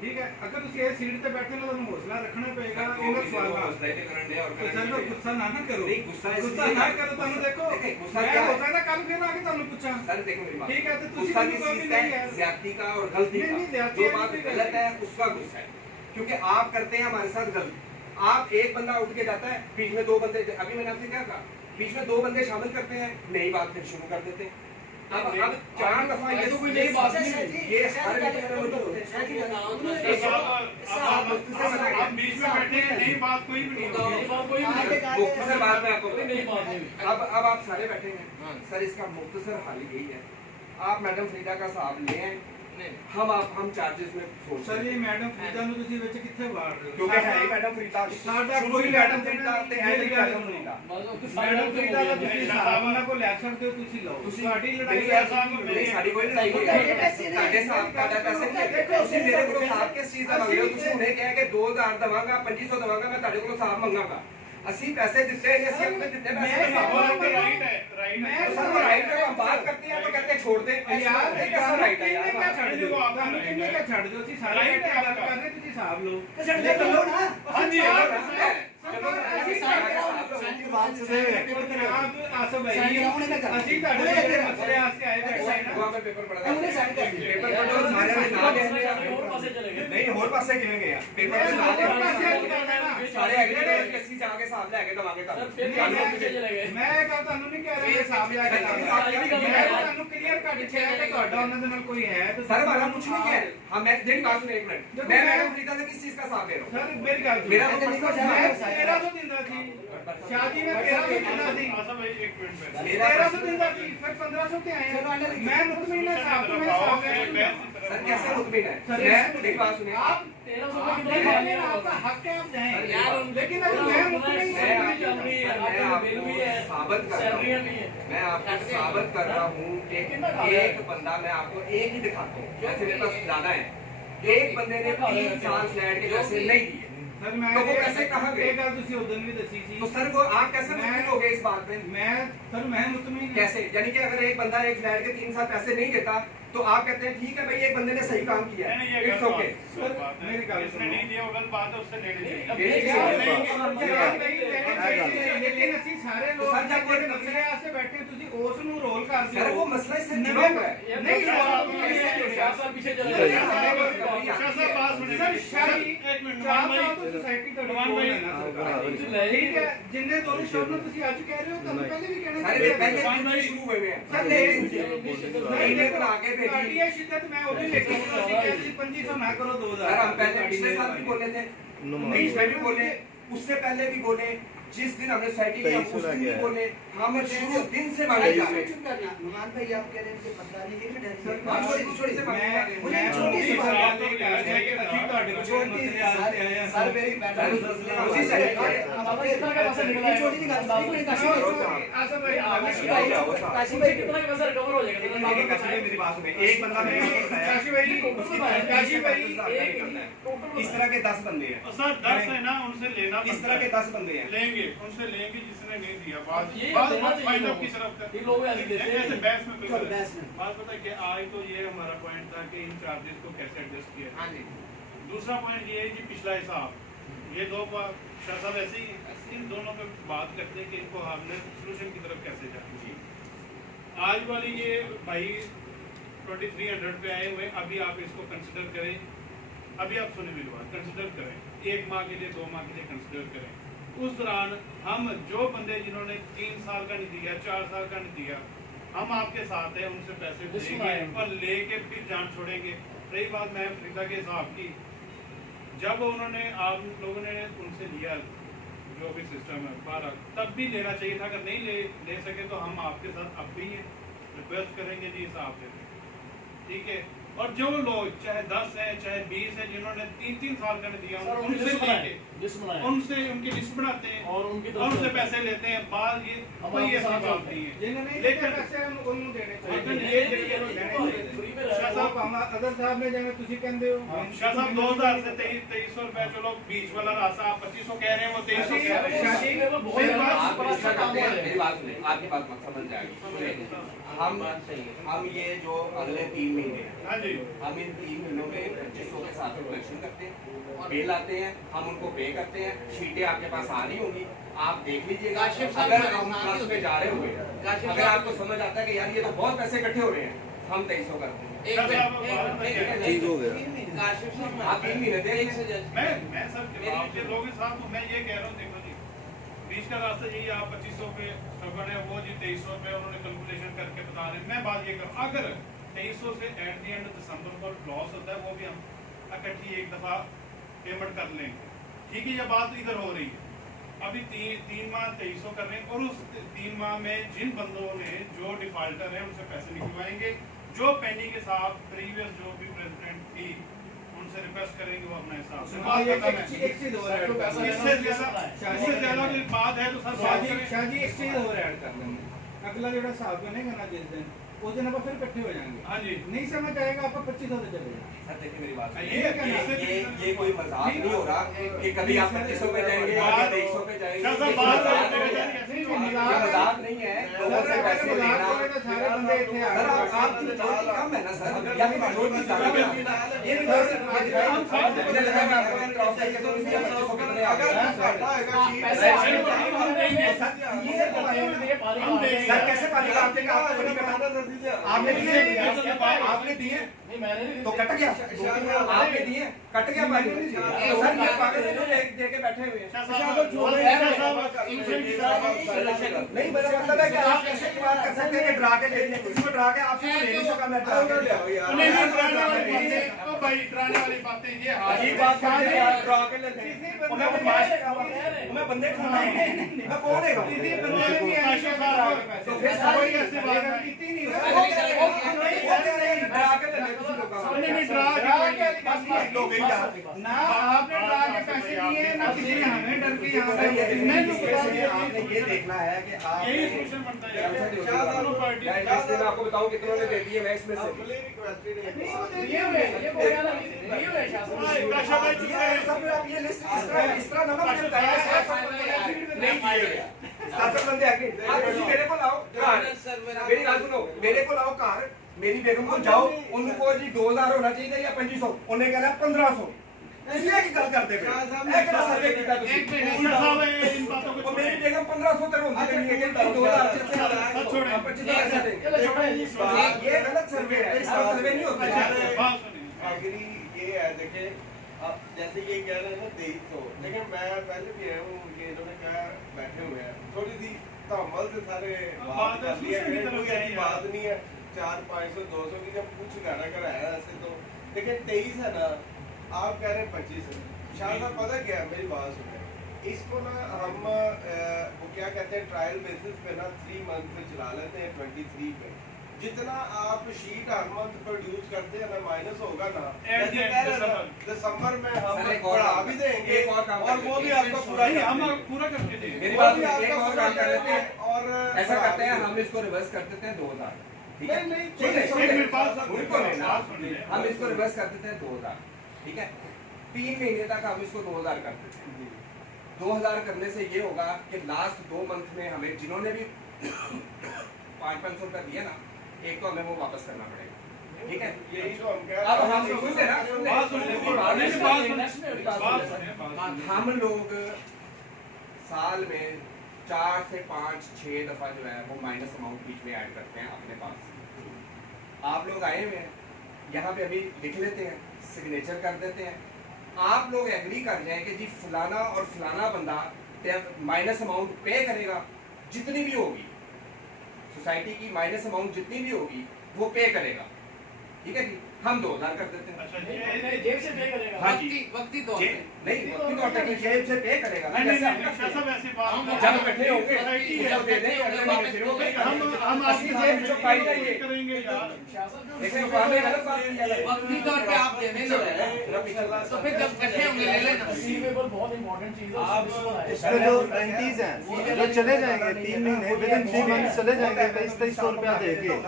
ठीक है अगर तुम ये सीट पे बैठे ना तो हौसला रखना पड़ेगा इनका सवाल सर गुस्सा ना करो गुस्सा ना करो तुम देखो गुस्सा क्या होता है ना कल फिर आके तुम पूछा सर देखो मेरी बात ठीक है तो गुस्सा किस चीज का है ज्यादती का और गलती का जो बात गलत है उसका गुस्सा है क्योंकि आप करते हैं हमारे साथ गलती आप एक बंदा उठ के जाता है बीच में 2 बंदे अभी मैंने आपसे क्या कहा बीच में 2 बंदे शामिल करते हैं नई बात फिर शुरू कर देते हैं अब 4 दफा ये तो कोई नई बात नहीं ये हर आप बीच में बैठे हैं नई बात कोई भी नहीं मुख्तसर बात में आपको अब आप सारे बैठे हैं सर इसका मुख्तसर हाल यही है आप मैडम फरीदा का साहब ले हैं हम चार्जेस में सोच सर ये मैडम फरीदा ਨੂੰ ਤੁਸੀਂ ਵਿੱਚ ਕਿੱਥੇ ਵਾੜ ਰਹੇ ਹੋ क्योंकि है ही मैडम फरीदा ਸਾਡਾ कोई मैडम फरीदा ते है ही मैडम फरीदा मैडम फरीदा ਦਾ ਤੁਸੀਂ ਹਿਸਾਬ ਉਹਨਾਂ ਕੋਲ ਲੈ ਸਕਦੇ ਹੋ ਤੁਸੀਂ ਲਓ ਤੁਹਾਡੀ ਲੜਾਈ नहीं साड़ी कोई लड़ाई नहीं है साढ़े साहब का पैसे नहीं है ਤੁਸੀਂ ਮੇਰੇ ਕੋਲੋਂ ਸਾਹਬ ਕਿਸ ਚੀਜ਼ ਦਾ ਮੰਗਦੇ ਹੋ ਤੁਸੀਂ ਹੁਣੇ ਕਿਹਾ ਕਿ 2000 ਦਵਾਂਗਾ 2500 ਦਵਾਂਗਾ ਮੈਂ ਤੁਹਾਡੇ ਕੋਲੋਂ ਸਾਹਬ ਮੰਗਾਂਗਾ ਅਸੀਂ पैसे देते हैं ਅਸੀਂ अपने देते पैसे राइट है सर राइट है हम बात करते हैं तो कहते हैं छोड़ दे यार कैसा राइट है यार क्या छੱਡ ਦਿਓ ਤੁਹਾਨੂੰ ਕਿੰਨੇ ਕਾ ਛੱਡ ਦਿਓ ਅਸੀਂ ਸਾਰੇ ਬੈਠੇ ਗੱਲ ਕਰ ਰਹੇ ਤੁਸੀਂ ਹਿਸਾਬ ਲਓ छड़ दे लो ना हाँ जी यार ਅਸੀਂ ਤੁਹਾਡੇ ਮਸਲੇ ਆਸਤੇ ਆਏ ਬੈਠੇ ਨਾ वहां पे पेपर पढ़ा हमने साइन कर दिया पेपर पढ़ो सारे में नाम है नहीं और पासे किवें गए पेपर में नाम है सारे एग्रीकल्चर किसी जाके साहब लेके दवांगे मैं कल ਤੁਹਾਨੂੰ ਨਹੀਂ ਕਹਿ ਰਿਹਾ ਹਿਸਾਬ ਲਿਆ ਕੇ ਮੈਂ ਤੁਹਾਨੂੰ ਕਲੀਅਰ ਕੱਟ ਕਿਹਾ ਕਿ ਤੁਹਾਡਾ ਉਹਨਾਂ ਦੇ ਨਾਲ ਕੋਈ ਹੈ तो सर हमारा कुछ नहीं है हां मैं मेरी बात सुनो 1 मिनट मैं मैडम फरीदा से किस चीज का साथ ले रहा हूं सर मेरी ਗੱਲ मेरा तो मैं 1300 ਦਿੰਦਾ ਸੀ शादी में 1300 ਦਿੰਦਾ ਸੀ एक मिनट में 1300 ਦਿੰਦਾ ਸੀ ਫਿਰ 1500 ਤੇ आए मैं मुतमिन है साहब तो मैं साहब सर कैसे मुतमिन है मैं मेरी बात सुनिए आप आपका हक है, आप जाएं यार, लेकिन अगर मैं मुतमईन मैं नहीं आपको साबित कर रहा हूँ, मैं आपको साबित कर रहा हूँ कि एक बंदा, मैं आपको एक ही दिखाता हूँ, जैसे मेरे पास ज्यादा है, एक बंदे ने 3 साल फ्लैट के पैसे नहीं दिए, सर मैं तो वो पैसे कहाँ गए? एक बार तुसी उदन भी दसी सी तो सर वो आप कैसे मुतमिन हो गए इस बात पे? मैं मुतमईन कैसे? यानी कि अगर एक बंदा एक फ्लैट के 3 साल पैसे नहीं देता तो आप कहते हैं ठीक है भाई एक बंदे ने सही काम किया नहीं, है, ये इट्स गलत ओके। बात- बात है। मेरी गल जिसने सुनो। नहीं दिया वो गलत बात है, उससे लेने चाहिए। लेकिन ਅਸੀਂ ਸਾਰੇ ਲੋਕ ਸਰ, ਜਦ ਕੋਈ ਮਸਲੇ ਵਾਸਤੇ ਬੈਠੇ ਤੁਸੀਂ ਉਸ ਨੂੰ ਰੋਲ ਕਰਦੇ सर वो मसला इससे जुड़ा हुआ है। नहीं चार साल पीछे चले सर, गए। शाह साहब बात सुनिए। सर शाही एक मिनट, ਚਾਰ नुमान ਸਾਲ ਤੋਂ भाई, ਸੁਸਾਇਟੀ ਤੁਹਾਡੀ नुमान ਕੋਲ भाई, ਹੈ ਨਾ ਸਰਕਾਰ ਠੀਕ ਹੈ ਜਿੰਨੇ ਦੋਨੋਂ ਸ਼ਬਦ ਨੂੰ ਤੁਸੀਂ ਅੱਜ ਕਹਿ ਰਹੇ ਹੋ ਤੁਹਾਨੂੰ ਪਹਿਲੇ ਵੀ ਕਹਿਣਾ सारे दिन पहले दिन से शुरू हुए हुए हैं। सर, महीने को आगे भेजी। ਤੁਹਾਡੀ ਇਹ ਸ਼ਿੱਦਤ ਮੈਂ ਉਹ ਵੀ ਲਿਖੀ ਤੁਸੀਂ ਕਹਿੰਦੇ 2500 ਨਾ ਕਰੋ 2000 सर हम पहले पिछले साल भी बोले थे, बीच में भी बोले, उससे पहले भी बोले, जिस दिन हमने सोसाइटी की उस दिन भी बोले, हम शुरू दिन से मांगे जा रहे हैं। चुप करना नुमान भाई आप कह रहे हैं कि पता नहीं है कि सर, हाँ, छोटी से मांगे जा रहे हैं। मुझे छोटी सी बात बात ये कह रहे हैं कि ਅਸੀਂ ਤੁਹਾਡੇ ਕੋਲ ਕੋਈ ਮਸਲੇ ਆਏ ਆਏ सर हैं मेरी उसी से अब कितना का पैसा निकला है? छोटी सी बात नहीं काशी आसम भाई काशी भाई काशी भाई कितना का पैसा रिकवर हो जाएगा? देखिए काशी भाई मेरी बात सुने, एक बंदा मैंने आपको बताया, काशी भाई काशी भाई इस तरह के 10 बंदे हैं, और सर 10 है ना, उनसे लेना इस तरह के 10 बंदे हैं। लेंगे, उनसे लेंगे जिसने नहीं दिया। बात ये बात देना चाहिए फाइनल लोगों की को। तरफ का ये लोग ऐसे देते हैं। ऐसे बहस में चल बिल्कुल बहस में बात पता है कि आज तो ये हमारा पॉइंट था कि इन चार्जेस को कैसे एडजस्ट किया हाँ जी। दूसरा पॉइंट ये है कि पिछला हिसाब, ये दो शाह साहब ऐसे ही इन दोनों पे बात करते हैं कि इनको हमने सोल्यूशन की तरफ कैसे जाना जी। आज वाली ये भाई 2300 पे आए हुए, अभी आप इसको कंसिडर करें, अभी आप सुने मेरी बात, कंसिडर करें, 1 माह के लिए 2 माह के लिए कंसिडर करें। उस दौरान हम जो बंदे जिन्होंने 3 साल का नहीं दिया, 4 साल का नहीं दिया, हम आपके साथ हैं, उनसे पैसे लेंगे और लेके फिर जान छोड़ेंगे। रही बात मैं फरीदा के हिसाब की, जब उन्होंने आप लोगों ने उनसे लिया जो भी सिस्टम है 12, तब भी लेना चाहिए था। अगर नहीं ले सके तो हम आपके साथ अब भी हैं, रिक्वेस्ट करेंगे जी हिसाब दें, ठीक है। और जो लोग चाहे 10 है चाहे 20 है जिन्होंने 3-3 साल का नहीं दिया, सर, उनकी उनसे लिस्ट बनाएं, लेके लिस्ट बनाएं। उनसे उनकी लिस्ट बनाते हैं और उनकी और उनसे पैसे लेते हैं। बाद ये हम कोई आपके ऐसी साथ बात हैं। नहीं है। जिन्होंने लेकिन पैसे ਉਹਨੂੰ ਦੇਣੇ लेकिन ਚਾਹੀਦੇ ये फ्री में शाह रहा साहब ਅਦਰ ਸਾਹਿਬ ਨੇ ਜਿਵੇਂ ਤੁਸੀਂ ਕਹਿੰਦੇ ਹੋ शाह साहब 2000 से 2300 रुपए, चलो बीच वाला रास्ता आप 2500 कह रहे हैं, वो 2300 कह रहे हैं। शादी में बहुत मेरी बात- आप बड़ा इसका काम करते हैं, है। मेरी बात सुनिए, आपकी बात मत समझ जाएगी। हम ये जो अगले 3 महीने हैं, हाँ जी, हम इन 3 महीनों में 2500 के साथ कलेक्शन करते हैं, बिल आते हैं, हम उनको पे करते हैं, शीटें आपके पास आ रही होंगी, आप देख लीजिएगा। काशिफ साहब अगर हमारे हम साथ प्लस ही में जा रहे हुए काशिफ अगर साहब- आपको समझ आता है कि यार ये तो बहुत पैसे इकट्ठे हो रहे हैं, हम 2300 करते हैं। एक मिनट ठीक हो गया काशिफ साहब आप 3 महीने देख एक से लीजिए। जज मैं सर जवाब दे लोगे साहब, तो मैं ये कह रहा हूँ, देखो जी बीच का रास्ता यही, आप 2500 पे स्टबन है, वो जी 2300 पे उन्होंने कैलकुलेशन करके बता रहे हैं। मैं बात ये करूँ, अगर 2300 से एट द एंड दिसंबर को लॉस होता है, वो भी हम इकट्ठी एक दफा पेमेंट कर लेंगे, ठीक है। ये बात इधर हो रही है, अभी 3 माह 2300 कर रहे हैं, और उस 3 माह में जिन बंदों ने जो डिफॉल्टर है उनसे पैसे निकलवाएंगे, जो पेंडिंग के साथ प्रीवियस जो भी प्रेसिडेंट थी उनसे रिक्वेस्ट करेंगे, वो अपना हिसाब से बात खत्म है। एक चीज और ऐड कर इससे ज्यादा कोई बात है तो सर बात करें। शादी एक चीज और ऐड कर लेंगे। अगला जो हिसाब बनेगा ना जिस दिन, उस दिन आप फिर इकट्ठे हो जाएंगे। हाँ जी, नहीं समझ आएगा आपका 2500 से चले जाएगा। सर देखिए मेरी बात ये ये कोई मजाक नहीं हो रहा कि कभी आप 2500 पे जाएंगे, कभी 2300 पे जाएंगे। शाह साहब ये बात मजाक करते नहीं हुए है। जाएंगे, ये मजाक नहीं है, लोगों से पैसे लेना। सारे बंदे इतने आ सर गए। आपकी मेजोरिटी कम है ना सर, या फिर मेजोरिटी ज्यादा है? ये नहीं सर, हम सब इधर लगा मैं आपको क्रॉस करके तो इसलिए 2500 पे बने आ गए। पैसे हम देंगे। सर कैसे पालेगा? आपने कहा आपको नहीं पता, आपने दिए, आपने दिए नहीं मैंने नहीं तो कट गया, आपने दिए कट गया पानी। तो सर ये पागल है जो दे के बैठे हुए हैं। शाह साहब नहीं मेरा मतलब है कि आप कैसे बात कर सकते हैं कि डरा के ले लें, किसी को डरा के आपसे ले नहीं सका, मैं डरा के ले आऊं। नहीं डराने वाली बातें, ओ भाई डराने वाली बातें ये हाल ये बात कहाँ है यार, डरा के ले लें। और मैं बदमाश मैं बंदे खाता हूं, मैं कौन है किसी बंदे ने भी ऐसे कहा तो फिर कोई ऐसी बात की नहीं डरा के ले लें किसी लोग का। नहीं डरा के बस लो गई यार ना आपने डरा के पैसे दिए ना किसी ने हमें डर के यहाँ पे नहीं तो बता दिया आपने ये देखना है कि आप यही सोल्यूशन बनता है दोनों पार्टी मैं आपको बताऊं कितनों ने दे दिए मैं इसमें से ये हुए ये बोल रहा ना ये हुए शासन सब आप ये लिस्ट इस तरह ना मुझे बताया नहीं दिए सात बंदे आके आप मेरे को लाओ कार मेरी बात सुनो मेरे को लाओ कार मेरी बेगम को जाओ उनको जी 2000 होना चाहिए या 2500 उन्हें कहना 1500 इसलिए की गल करते पे एक सर्वे कीता तुसी इन बातों को वो मेरी बेगम 1500 तक होंदी नहीं है कि 2000 से छोड़े 25,000 ये गलत सर्वे है ऐसा सर्वे नहीं होता बात सुनिए एग्री ये है देखिए अब जैसे ये कह रहे हैं ना 2300 लेकिन मैं पहले भी आया हूँ ये इन्होंने क्या बैठे हुए हैं थोड़ी सी तहमल से सारे बात कर लिया है कोई ऐसी बात नहीं है 400 500 200 की जब कुछ गाना कराया ऐसे तो लेकिन 23 है ना आप कह रहे हैं 25 है शायद आप पता क्या है मेरी बात सुने इसको ना हम वो क्या कहते हैं ट्रायल बेसिस पे ना 3 मंथ पे चला लेते हैं 23 पे जितना आप शीट हर मंथ प्रोड्यूस करते हैं ना माइनस होगा ना जैसे कह रहे हैं ना दिसंबर में हम बढ़ा भी देंगे और वो भी आपका पूरा हम पूरा करके देंगे मेरी बात एक और काम कर लेते हैं और ऐसा करते हैं हम इसको रिवर्स कर देते हैं 2000 ठीक है नहीं, सुन ले, सुन ले। मेरी बात उनको लेना। सुनिए। हम इसको रिवर्स कर देते हैं 2000 ठीक है 3 महीने तक हम इसको 2000 कर देते हैं 2000 करने से ये होगा कि लास्ट 2 मंथ में हमें जिन्होंने भी 500 रुपया दिया ना एक तो हमें वो वापस करना पड़ेगा ठीक है यही तो हम कह अब रहे हम हैं सुन ले ना सुन ले। बात सुन ले, बात सुनिए। हम लोग साल में 4 से 5 6 दफा जो है वो माइनस अमाउंट बीच में ऐड करते हैं अपने पास आप लोग आए हुए हैं यहाँ पे अभी लिख लेते हैं सिग्नेचर कर देते हैं आप लोग एग्री कर जाएं कि जी फलाना और फलाना बंदा माइनस अमाउंट पे करेगा जितनी भी होगी सोसाइटी की माइनस अमाउंट जितनी भी होगी वो पे करेगा ठीक है जी हम 2000 कर देते हैं अच्छा जी जेब से पे करेगा हाँ जी वक्ती तौर नहीं वक्ती तौर पे जेब से पे करेगा ना नहीं जैसे नहीं हम नहीं, सब ऐसी बात जब इकट्ठे होंगे सोसाइटी है। उसको दे देंगे अगले महीने फिर वो पे हम करेंगे आपकी जेब जो पाई जाएगी करेंगे यार शासन जो लेकिन आपने गलत बात की है वक्ती तौर पे आप देने ना तो फिर जब इकट्ठे होंगे ले लेना रिसीवेबल बहुत इंपॉर्टेंट चीज है आप इसमें जो गारंटीज हैं जो चले जाएंगे 3 महीने विद इन 3 मंथ चले जाएंगे 2300 रुपया देके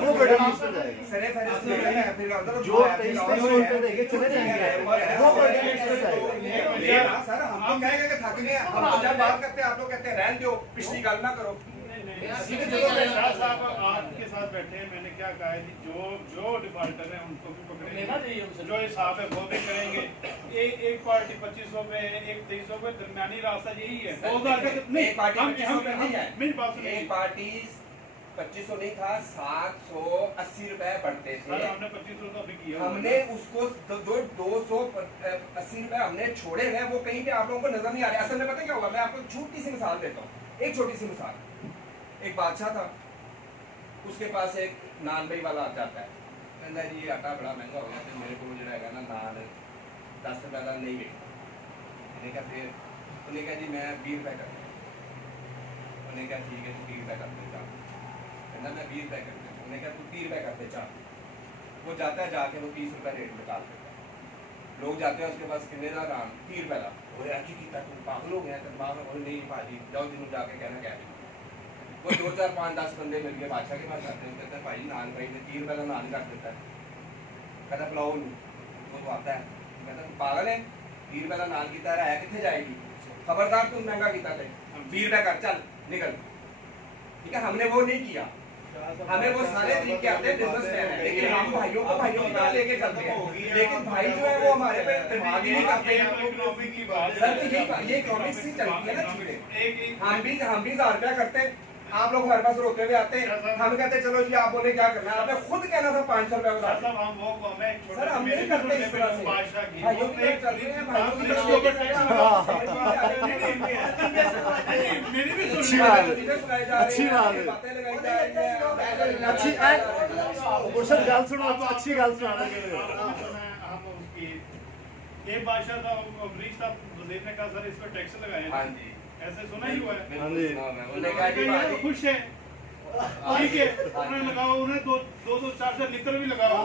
वो बड़ा मुश्किल जाएगा सरे फहरिस्त में है, फिर अंदर जो 2300 रुपया देके चले जाएंगे वो बड़ा मुश्किल जाएगा ये ना सर हम तो कहेंगे कि थक गए हम तो जब बात करते हैं आप लोग कहते हैं रहन दो पिछली गल ना करो शाह साहब आपके साथ बैठे हैं मैंने क्या कहा है कि जो डिफॉल्टर हैं उनको भी लेना पकड़ेंगे चाहिए उनसे जो हिसाब है वो भी करेंगे एक पार्टी 2500 पे है एक 2300 पे दरमियानी रास्ता यही है 2000 का नहीं एक पार्टी हम 2500 पे नहीं है मेरी बात सुनिए एक पार्टी 2500 नहीं था 780 रुपए बढ़ते सर थे हमने 2500 का भी किया हमने उसको जो 280 रुपए हमने छोड़े हैं वो कहीं पे आप लोगों को नजर नहीं आ रहे असल में पता क्या हुआ मैं आपको छोटी सी मिसाल देता हूँ एक छोटी सी मिसाल एक बादशाह था उसके पास एक नान भाई वाला आ जाता है कहता है जी आटा बड़ा महंगा हो गया तो मेरे को जो रहेगा ना नान 10 रुपए का नहीं बेचता मैंने कहा फिर उन्हें कहा जी मैं 20 रुपए कर उन्हें कहा ठीक है तू 30 रुपए कर दे चाह कहना मैं 20 रुपए कर दूँ उन्हें कहा तू 30 रुपए कर दे चाह वो जाता है जाके वो 30 रुपए रेट निकाल देता है लोग जाते हैं उसके पास कितने का राम 30 रुपए का वो यार की तू पागल हो गया दिमाग में नहीं भाजी जाओ जिन्होंने जाके कहना क्या वो 2 4 5 10 बंदे मिल के बादशाह के पास जाते हैं कहते हैं भाई नान भाई ने 30 रुपए का नान कर देता है कहता पुलाव नहीं वो तो आता है कहता तू पागल है 30 रुपए का नान कितना है कितने जाएगी खबरदार तुम महंगा कितना थे 20 रुपए कर चल निकल ठीक है हमने वो नहीं किया हमें वो सारे तरीके आते हैं बिजनेसमैन है लेकिन हम भाइयों को भाइयों की तरह लेके चलते हैं लेकिन भाई जो है वो हमारे पे दिमाग ही नहीं करते हैं सर तो ये इकोनॉमिक्स ही चलती है ना चीजें हम भी 1000 रुपया करते हैं आप लोग हमारे पास रोते हुए आते हैं हम कहते हैं चलो जी आप बोले क्या करना है आपने खुद कहना था 500 रुपया बता साहब हम वो हमें सर हम नहीं करते इस तरह से बादशाह की भाइयों की तरह चलते हैं भाइयों की तरह लेके चलते हैं मेरी भी अच्छी सुनिए बात है चीजें सुनाई जा रही अच्छी हैं, बात है। बातें लगाई जा रही हैं अच्छी गुलशन गाल सुनो अच्छी गाल सुनाने के लिए हम उसकी एक बादशाह था अमरीश था वजीर ने कहा सर इस पर टैक्स लगाए हाँ जी ऐसे सुना ही हुआ है हाँ जी उन्होंने कहा जी ये भाई खुश है ठीक है उन्होंने लगाओ उन्हें दो 4 लिटर भी लगाओ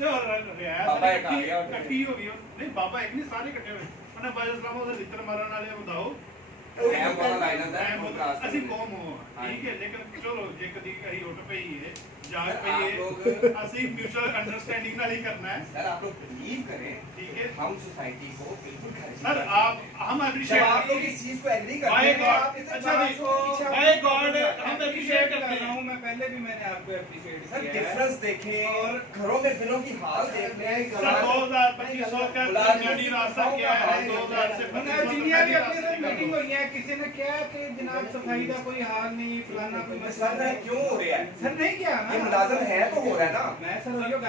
बाबा एक आ गया और इकट्ठी हो गई नहीं बाबा एक नहीं सारे इकट्ठे हुए मैंने बाजा सलाम ਉਹਦੇ ਲਿੱਤਰ ਮਾਰਨ ਵਾਲੇ ਬਤਾਓ ਐਮ ਵਾਲਾ ਲਾਈਨ ਆਂਦਾ ਹੈ ਉਹ ਕਲਾਸ ਅਸੀਂ ਕੌਮ ਹੋ ਠੀਕ ਹੈ ਲੇਕਿਨ ਚਲੋ ਜੇ ਕਦੀ ਕਹੀ ਉੱਠ ਪਈ ਹੈ ਜਾਗ आप ਪਈ लोग- ਹੈ ਅਸੀਂ ਮਿਊਚੁਅਲ ਅੰਡਰਸਟੈंडिंग ਨਾਲ ਹੀ करना है सर आप लोग बिलीव करें ठीक है हम सोसाइटी को बिल्कुल खरीद सर आप हम जब अप्रिशिएट आप लोग इस चीज को एग्री करते बाय हैं गॉड आप इसे अच्छा बात को देखो बाय गॉड हम अप्रिशिएट अप्रिशिएट कर करते रहा हैं हूँ मैं पहले भी मैंने आपको अप्रिशिएट सर किया है डिफरेंस देखें और घरों में बिलों की हाल देख लें सर 2000-2500 का बुनियादी रास्ता क्या है 2000 से मैंने जिन्नियां भी अपने साथ मीटिंग हुई है किसी ने क्या कि जनाब सफाई का कोई हाल नहीं फलाना कोई मसला सर क्यों हो रहा है सर नहीं क्या ये ना मुलाजम है तो हो रहा है ना मैं सर वही गल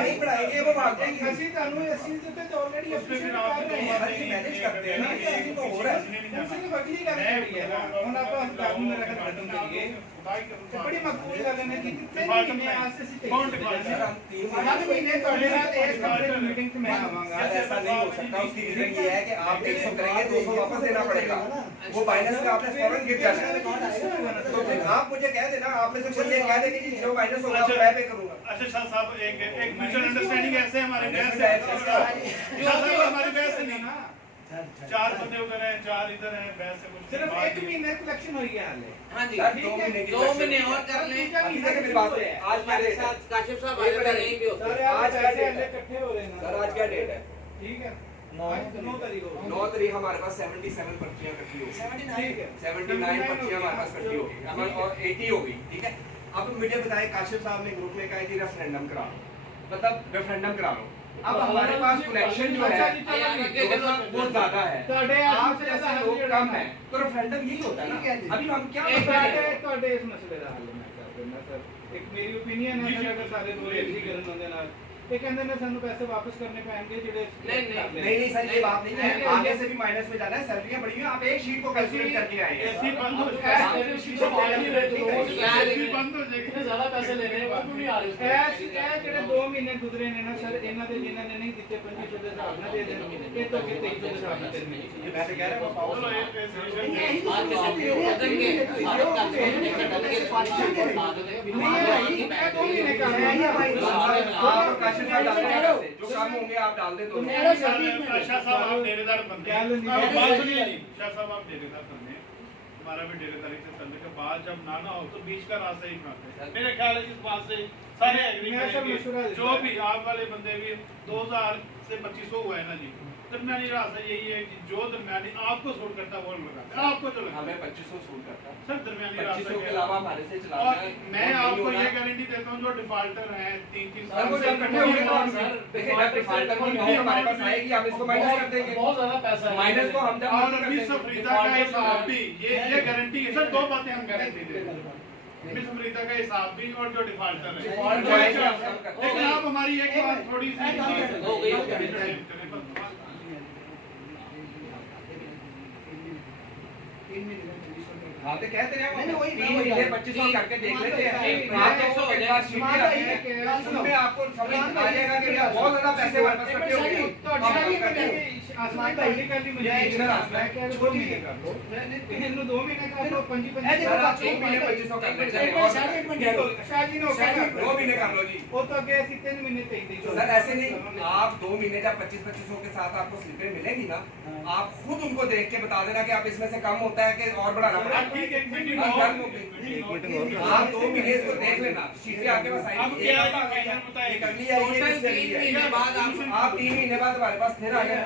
नहीं पढ़ाएंगे वो भाग जाएंगे ਅਸੀਂ ਤੁਹਾਨੂੰ ਇਸ ਚੀਜ਼ ਦੇ ਉੱਤੇ ਆਲਰੇਡੀ ਅਪਰੀਸ਼ੀਏਟ ਕਰ ਰਹੇ ਹਾਂ सर ये मैनेज करते हैं ना ये तो हो रहा है ਹੁਣ ਸਿਰਫ ਅਗਲੀ ਗੱਲ ਜਿਹੜੀ ਹੈ ਨਾ ਹੁਣ ਆਪਾਂ ਗੱਲ ਨੂੰ ਮੇਰਾ ਖਤਮ ਕਰੀਏ ਤੇ ਬੜੀ ਮਕਬੂਲ ਗੱਲ ਹੈ ਕਿ ਕਿੰਨੇ ਮਹੀਨੇ ਆਸੇ ਸੀ कौन डिपार्टमेंट सर हम 3 ਹਰ ਮਹੀਨੇ ਤੁਹਾਡੇ ਨਾਲ ਇੱਕ ਕੰਪਲੀਟ ਮੀਟਿੰਗ ਤੇ मैं आऊंगा सर ऐसा नहीं हो सकता उसकी रीजन ये है कि आप 100 करेंगे 200 वापस देना पड़ेगा वो माइनस में आपने फौरन गिर जाना है तो फिर आप मुझे कह देना आप में से कोई ये कह दे कि जो माइनस होगा मैं पे करूंगा अच्छा शाह साहब एक म्यूचुअल अंडरस्टैंडिंग ऐसे हमारे बहस Understanding है ऐसे शाह साहब हमारी बहस नहीं ना चार बंदे उधर हैं चार इधर हैं बहस से कुछ सिर्फ बात एक नहीं। महीने कलेक्शन हुई है हाले हाँ जी सर ठीक 2 है, महीने की 2 महीने और कर लें अभी तक मेरी बात है आज क्या हमारे डेट है साथ काशिफ साहब आए थे नहीं भी होते सारे आज आज क्या पैसे डेट है? हाले इकट्ठे हो रहे हैं सर आज क्या डेट है ठीक है 9 9 तारीख को 9 तारीख हमारे पास 77 पर्चियां इकट्ठी हो गई ठीक है 79 पर्चियां हमारे पास इकट्ठी हो गई हमारे और 80 हो गई ठीक है अब मुझे बताएं काशिफ साहब ने ग्रुप में कहा कि रेफरेंडम करा लो मतलब रेफरेंडम करा लो अब हमारे पास कलेक्शन जो है वो ज्यादा है ਤੁਹਾਡੇ आप ਇਸ जैसे लोग कम है तो रेफरेंडम यही होता है ना अभी हम क्या एक कर रहे हैं? ਤੁਹਾਡੇ ਇਸ ਮਸਲੇ ਦਾ ਹੱਲ ਮੈਂ ਕਰ ਦਿੰਦਾ ਸਰ ਇੱਕ ਮੇਰੀ ਓਪੀਨੀਅਨ ਹੈ ਕਿ ਅਗਰ ਸਾਰੇ ਲੋਕ ਐਗਰੀ ਕਰਨ ਉਹਦੇ ਨਾਲ ਇਹ ਕਹਿੰਦੇ ਨੇ ਸਾਨੂੰ ਪੈਸੇ ਵਾਪਸ ਕਰਨੇ ਪੈਣਗੇ ਜਿਹੜੇ नहीं सर ये बात नहीं है आगे से भी माइनस में जाना है सैलरियां बढ़ी हैं आप एक शीट को कैलकुलेट करके आए हैं ऐसी बंद हो ऐसी बंद हो जाएगी ज्यादा पैसे लेने हैं वो भी नहीं आ रहे ਐਸ ਇਹ ਜਿਹੜੇ 2 ਮਹੀਨੇ ਗੁਜ਼ਰੇ ਨੇ ਨਾ ਸਰ ਇਹਨਾਂ ਦੇ ਜਿਨ੍ਹਾਂ ਨੇ ਨਹੀਂ ਦਿੱਤੇ 2500 ਦੇ ਹਿਸਾਬ ਨਾਲ ਦੇ ਦੇਣ ਇਹ ਤਾਂ ਕਿ 2300 ਦੇ ਹਿਸਾਬ ਨਾਲ ਦੇਣੇ मैं तो कह रहा हूं चलो ये पैसे आज के सब लोग बदलेंगे भारत का नहीं है 2 महीने का है आप काशिफ साहब डाल दें पैसे। जो काम होंगे आप डाल दें दोनों शाह साहब आप डेरेदार बंदे क्या लेनी है? अब बात सुनिए जी शाह साहब आप डेरेदार बंदे हैं। हमारा भी डेरेदारी से चलने के बाद जब ना हो तो बीच का रास्ता ही बनाते हैं मेरे ख्याल है इस बात से सारे एग्री मैं सब मशवरा करेंगे देता जो हूं। भी आप वाले बंदे भी 2000 से 2500 हुआ है ना जी दरमियानी रास्ता यही है कि जो दरमियानी आपको सूट करता है वो लगाता है आपको जो लगता है हमें 2500 सूट करता है सर दरमियानी 2500 रास्ता के क्या है? अलावा हमारे से चलाना और है मैं वो आपको नहीं ये होना। गारंटी देता हूँ जो डिफाल्टर हैं 3-3 सर वो से जब इकट्ठे होंगे तो हम सर, देखिए जब डिफाल्टर की अमाउंट हमारे पास आएगी हम इसको माइनस कर देंगे बहुत ज्यादा पैसा है माइनस को हम जब और मिस अफ्रीदा का हिसाब भी ये गारंटी है सर दो बातें हम गारंटी देते हैं मिस अफ्रीदा का हिसाब भी और जो डिफाल्टर है डिफाल्टर जो है, अच्छा, हम करते लेकिन हैं। आप हमारी एक बात थोड़ी सी हो गई। हाँ तो कहते हैं नहीं, वही 3 महीने 2500 करके देख लेते हैं आप लोगों के पास शीटें आती हैं उसमें आपको समझ आ जाएगा कि यार बहुत ज्यादा पैसे हमारे पास इकट्ठे हो गए तो अच्छा ही करते हैं आसमान पहली कर दी मुझे ये इधर आना है क्या 2 महीने कर दो इन्होंने 2 महीने का तो 25 सर आप 2 महीने 2500 कर लेते हैं शादी ने ओके कर 2 महीने कर लो जी वो तो गए थी 3 महीने 23 सर ऐसे नहीं आप 2 महीने जब 2500 के साथ आपको स्लिपें मिलेंगी ना आप खुद उनको देख के बता देना कि आप इसमें से कम होता है कि और बढ़ाना पड़ेगा ठीक है एक मीटिंग हाँ, और डन हो गई। आप 2 महीने इसको देख लेना शीटें आपके पास अब आएंगी क्या एक है अब बताइए एक अगली आई है टोटल किससे 3 अगली है महीने बाद आप 3 महीने बाद हमारे पास फिर आ गए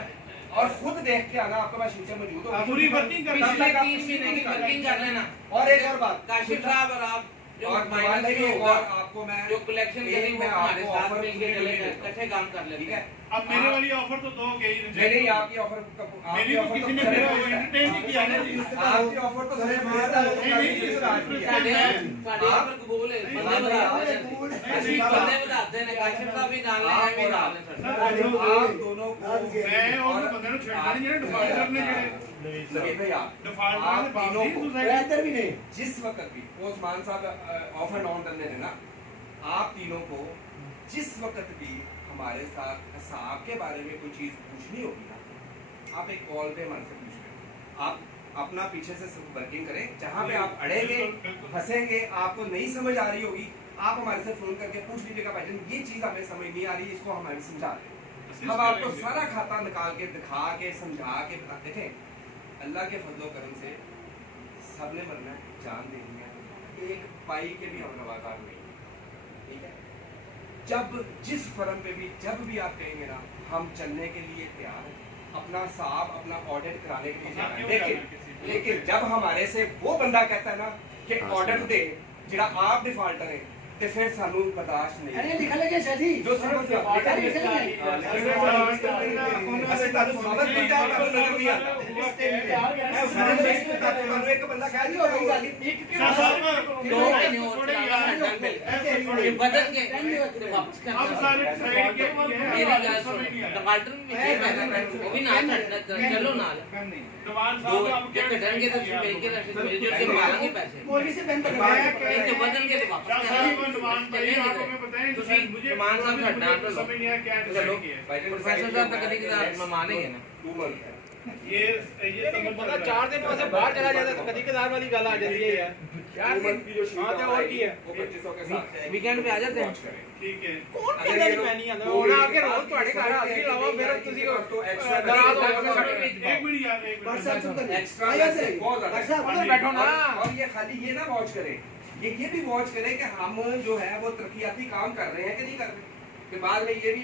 और खुद देख के आना आपके पास शीटें मौजूद हो पूरी वर्किंग कर पिछले 3 महीने की वर्किंग कर लेना और एक और बात काशिफ साहब और आप जो और माइनस नहीं में एक होगा और आपको मैं जो कलेक्शन करेंगे वो मैं हमारे आपको साथ ऑफर मिलके पूरी चलेंगे देता हूं। इकट्ठे काम कर लेते ठीक हैं है अब मेरे वाली ऑफर तो दो गई नहीं आपकी ऑफर मेरी तो किसी ने मेरा एंटरटेन नहीं किया ना जी आपकी ऑफर तो साढ़े पर कबूल है बंदे बताते हैं काशिफ साहब भी डाल रहे हैं भी डाल रहे हैं आप दोनों को मैं और बंदे ਨੂੰ ਛੱਡਣਾ ਨਹੀਂ ਜਿਹੜਾ डिफाल्टर ने ਜਿਹੜੇ सभी भैया डिफाल्टर आप ने तीनों बाकी को सोसाइटी भी नहीं जिस वक्त भी वो उस्मान साहब ऑफर ऑन कर दे रहे ना आप तीनों को जिस वक्त भी हमारे साथ हिसाब के बारे में कोई चीज पूछनी होगी ना आप एक कॉल पे हमारे से पूछ लें आप अपना पीछे से वर्किंग करें जहाँ पे आप अड़ेंगे फंसेंगे आपको नहीं समझ आ रही होगी आप हमारे से फोन करके पूछ लीजिएगा भाईजान ये चीज हमें समझ नहीं आ रही, इसको हमारे समझा दें। हम आपको सारा खाता निकाल के दिखा के समझा के बता। देखें अल्लाह के फजलो करम से सबने मरना है, जान देनी है, एक पाई के भी हम रवादार नहीं, ठीक है। जब जिस फर्म पे भी जब भी आप कहेंगे ना हम चलने के लिए तैयार हैं, अपना साहब अपना ऑडिट कराने के लिए तैयार हैं। लेकिन जब हमारे से वो बंदा कहता है ना कि ऑडिट दे जिहड़ा आप डिफाल्टर है ते फिर सानू बर्दाश्त नहीं। अरे लिख लेंगे सर जी जो समझ लिख लेंगे ਅਸੀਂ ਤੁਹਾਨੂੰ ਸਾਬਤ ਕੀਤਾ ਤੁਹਾਨੂੰ ਨਜ਼ਰ ਨਹੀਂ ਆਉਂਦਾ। ਮੈਂ ਸਾਰੇ ਦੇਸ਼ ਵਿੱਚ ਤੁਹਾਨੂੰ ਇੱਕ ਬੰਦਾ ਕਹਿ ਦਿਓ ਹੋਈ ਗੱਲ ਇੱਕ दो नहीं होता ये बदल के वापस अब करना सारे साइड के मेरी गल सुन टमाटर में ये मैं वो भी ना चलो ना जवान दो साहब आप जब कटन के तो मिलजुल के मांगेंगे पैसे मौलवी से बैंक करवा ये तो बदल के तो वापस करना नुमान भाई आपको मैं बताएं ਤੁਸੀਂ मुझे मान साहब का डांट लो समझ नहीं आया क्या चलो डिसाइड किया प्रोफेसर साहब का कभी कदार मानेंगे ना 2 मंथ ये समझ बंदा 4 दिन बाद बाहर चला जाता तो कभी कदार वाली गल आ जाती है यार। 4 मंथ की जो हाँ, तो और की है? वो 2500 के साथ है। वीकेंड पे आ जाते हैं। Watch करें। ठीक है कौन कहता है मैं नहीं आंदा ਹੁਣ ਆ ਕੇ ਰੋਜ਼ ਤੁਹਾਡੇ ਘਰ ਹਾਜ਼ਰੀ ਲਾਵਾਂ ਫਿਰ ਤੁਸੀਂ तो extra डरा दो एक मिनट यार एक बस मिनट साहब चुप करिए एक्स्ट्रा आइए से बहुत ज्यादा साहब अंदर बैठो ना। और ये खाली ये ना वॉच करें, ये भी वॉच करें कि हम जो है वो तरक्याती काम कर रहे हैं कि नहीं कर रहे। फिर बाद में ये भी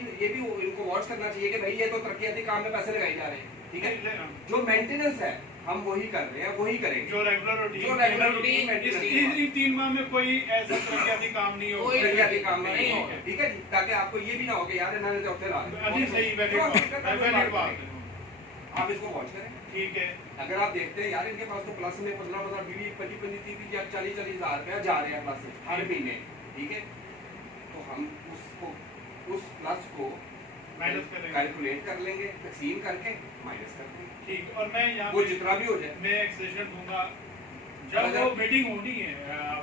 इनको वॉच करना चाहिए कि भाई ये तो तरक्याती काम में पैसे लगाए जा रहे हैं, ठीक है। जो मेंटेनेंस है हम वही कर रहे हैं, वही करेंगे जो रेगुलर रूटीन जो regular routine इस maintenance इन 3 माह में कोई ऐसा तरक्याती काम नहीं होगा कोई तरक्याती काम में नहीं नहीं होगा, ठीक है जी, ताकि आपको ये भी ना हो कि यार इन्होंने तो हफ्ते ला अभी सही वैलिड बात है। आप इसको वॉच करें। ठीक है अगर आप देखते हैं यार इनके पास तो प्लस में 15 20 25 30 या 40 हज़ार रुपया जा रहे हैं प्लस में हर महीने, ठीक है। तो हम उसको उस प्लस को माइनस करेंगे कैलकुलेट कर लेंगे, तकसीम करके माइनस कर देंगे, ठीक। और मैं यहाँ वो पे जितना भी हो जाए। मैं एक सेशन दूंगा जब वो मीटिंग होनी है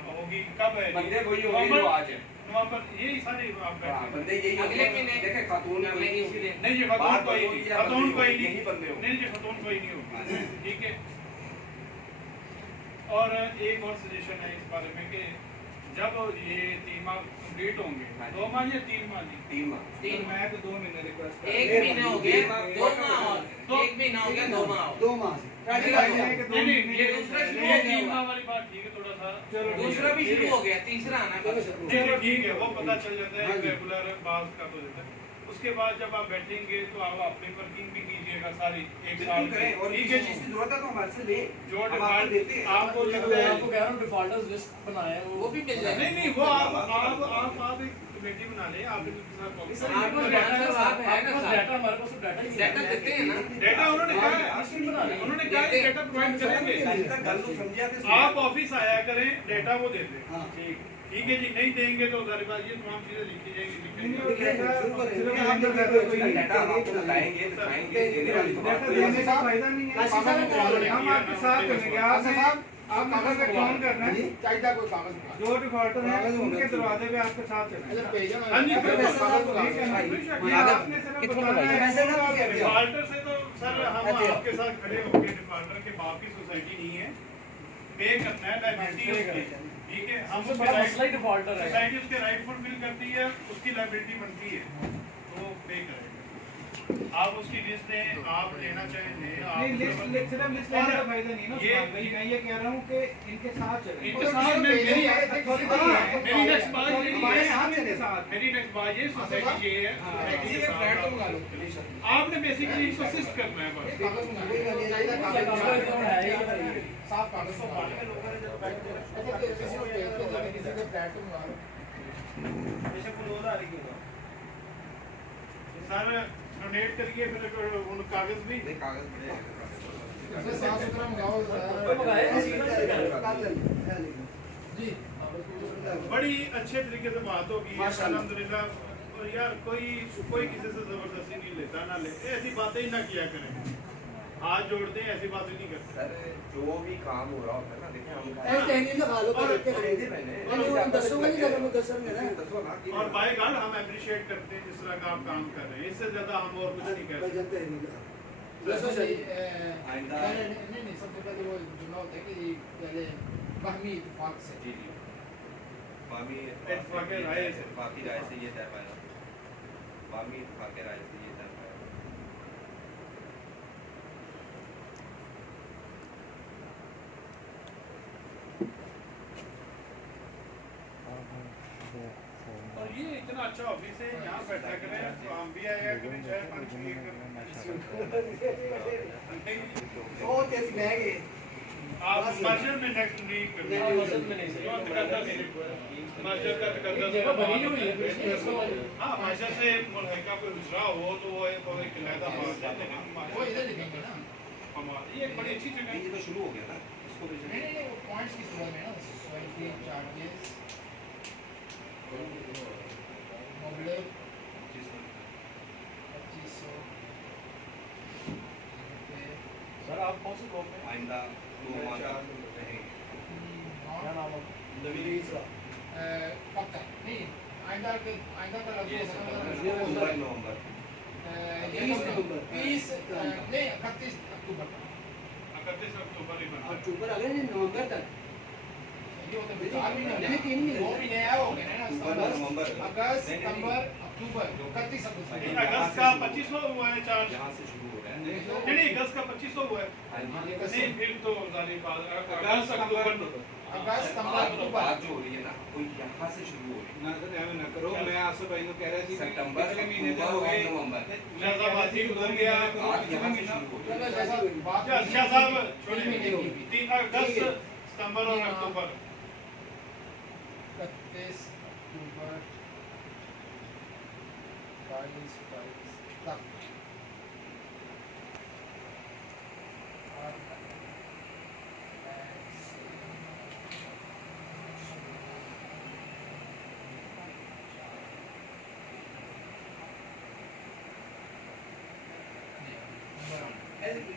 होगी कब है बंदे वही होंगे जो आज है। नवंबर यही सारे आप हाँ, बैठे बंदे यही अगले महीने देखे खातून कोई नहीं होगी। नहीं जी खतून बात कोई होगी नहीं या खतून बंदे कोई होगी, नहीं यही बंदे होंगे। नहीं जी खतून कोई नहीं होगा, ठीक है। और एक और सजेशन है इस बारे में कि जब ये 3 माह कंप्लीट होंगे 2 माह या 3 माह जी 3 माह तो मैं तो 2 महीने रिक्वेस्ट एक महीने हो गए 2 माह और 1 महीना हो गया 2 माह और 2 माह से नहीं ये दूसरा शुरू ये हो 3 गया माह वाली बात ठीक है थोड़ा सा दूसरा भी शुरू हो गया तीसरा आना नहीं ठीक है वो पता चल जाता है रेगुलर बात का तो जाता है। उसके बाद जब आप बैठेंगे तो आप अपनी वर्किंग भी कीजिएगा सारी एक साल बिल्कुल करें और ठीक किसी है चीज जी की जरूरत है तो हमारे से ले जो हम आपको डिफॉल्ट देते हैं। आपको मैं लगता है आपको कह रहा हूँ डिफॉल्टर्स लिस्ट बनाया है वो भी मिल जाएगा नहीं वो आप एक कमेटी बना लें आप आपको डाटा आप है ना डाटा हमारे पास डाटा ही डाटा देते हैं ना डेटा उन्होंने कहा उन्होंने कहा डेटा प्रोवाइड करेंगे गल तो समझिया ते आप ऑफिस आया करें डेटा वो देते हैं हाँ ठीक है जी नहीं देंगे तो हमारे पास ये तमाम चीजें लिखी जाएंगी डाटा हम आपको बताएंगे दिखाएंगे देने वाली तो बात देने का फायदा नहीं है। काशी साहब हम आपके साथ चलेंगे। आप कागज का काम करना है, चाहिए कोई कागज जो डिफॉल्टर है उनके दरवाजे पे आपके साथ चलेंगे। भेजा हाँ जी, ठीक है ना? ये आपने सिर्फ बताना है पैसे ना मांगे। डिफॉल्टर से तो सर हम आपके साथ खड़े होंगे डिफॉल्टर के बाप की सोसाइटी नहीं है पे करना है लायबिलिटी उसकी ठीक है हम उसके बड़ा मसला ही डिफॉल्टर है सोसाइटी उसके राइट फुलफिल करती है उसकी लायबिलिटी बनती है तो पे करेगा आप उसकी लिस्ट दें आप लेना चाहें नहीं, आप लिस्ट सिर्फ लिस्ट लेने का फायदा नहीं ना ये- भाई मैं ये कह रहा हूँ कि इनके साथ चलें। इनके साथ में मेरी मेरी नेक्स्ट बात ये हमारे है साथ इनके साथ मेरी नेक्स्ट बात ये सोसाइटी ये है किसी के फ्लैट को मंगा लो आपने बेसिकली इसको असिस्ट करना है बस कागज मंगा लो कागज है ही साफ कागज को बांट के लोगों ने जब बैठ के किसी को भेज के जाने किसी के फ्लैट को मंगा लो जैसे कोई और आ रही होगा। सर डोनेट करिए फिर उन कागज भी नहीं कागज ऐसे साफ सुथरा मंगाओ जी बड़ी अच्छे तरीके से बात होगी अल्हम्दुलिल्लाह। और यार कोई किसी से जबरदस्ती नहीं लेता ना ले ऐसी बातें ही ना किया करें हाथ जोड़ते हैं ऐसी बातें नहीं करते सर जो भी काम हो रहा होता है ना देखें हम ऐसे टहनी लगा लो और करके खरीदे मैंने नहीं वो दसूंगा नहीं जब मैं दसूंगा ना दसो ना कि और बाय गॉड हम अप्रिशिएट करते हैं जिस तरह का आप काम कर रहे हैं इससे ज्यादा हम और कुछ नहीं कर सकते जानते हैं नहीं जैसे सही आइंदा नहीं सबसे पहले वो जुमला होता है कि पहले बाहमी इत्तेफाक से जी जी बामी इत्तेफाक राय से। बाकी राय से ये तय पाया, बामी इत्तेफाक राय से ये तय पाया। और ये इतना अच्छा ऑफिस है, यहाँ बैठा करें, काम भी आएगा करें, चाय पानी पिए करें। बहुत कैसी महंगी आप मस्जिद में नेक्स्ट वीक मस्जिद में नहीं सही। मस्जिद का तकद्दस जगह बनी हुई है हाँ, मस्जिद से मुल्हिका कोई गुजरा हो तो वो एक अलहदा वो इधर लिखेंगे ना। ये एक बड़ी अच्छी जगह है। ये तो शुरू हो गया ना, इसको भी नहीं नहीं वो पॉइंट्स की सूरत में ना, स्वाइपी चार्जेस मोबले 2500 सर आप कौन सी कॉप में आइंदा दो माह रहेंगे। क्या नाम है? कब तक नहीं आइंदा का लफ्ज़ ये हो सितंबर नवंबर 20 नहीं 31 अक्टूबर तक। 31 अक्टूबर ही बनता है। अक्टूबर अगले नवंबर तक ये होता है 4 महीने नहीं, 3 महीने। 2 महीने आया हो गए ना, नवंबर अगस्त सितंबर अक्टूबर 31 अक्टूबर। अगस्त का 2500 हुआ है चार्ज। यहाँ से शुरू हो रहा है। नहीं अगस्त का 2500 हुआ है। नहीं फिर तो जाने बाद अगस्त अक्टूबर अगस्त सितंबर अक्टूबर बात जो हो रही है ना, वो यहाँ से शुरू हो रही है। ना तो ध्यान ना करो, मैं आसफ भाई को कह रहा थी सितंबर पिछले महीने अक्टूबर हो और गए नवंबर शाहजाबादी उधर गया बात यहाँ से शुरू हो रही चलो है। जैसा बात अच्छा साहब छोड़िए। 3 महीने की 3 अगस्त सितंबर और अक्टूबर 31 अक्टूबर 22 तक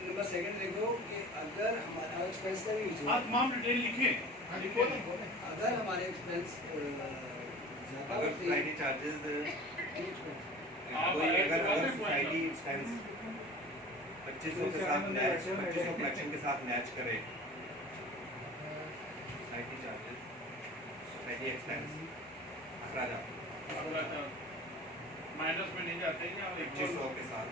नंबर सेकंड देखो कि अगर हमारा एक्सपेंस का भी आप तमाम डिटेल लिखें। हाँ जी बोलें बोलें। अगर हमारे एक्सपेंस अगर सोसाइटी चार्जेस कोई अगर सोसाइटी एक्सपेंस 2500 के साथ मैच 2500 कलेक्शन के साथ मैच करे, सोसाइटी चार्जेस सोसाइटी एक्सपेंस अखराज माइनस में नहीं जाते क्या 2500 के साथ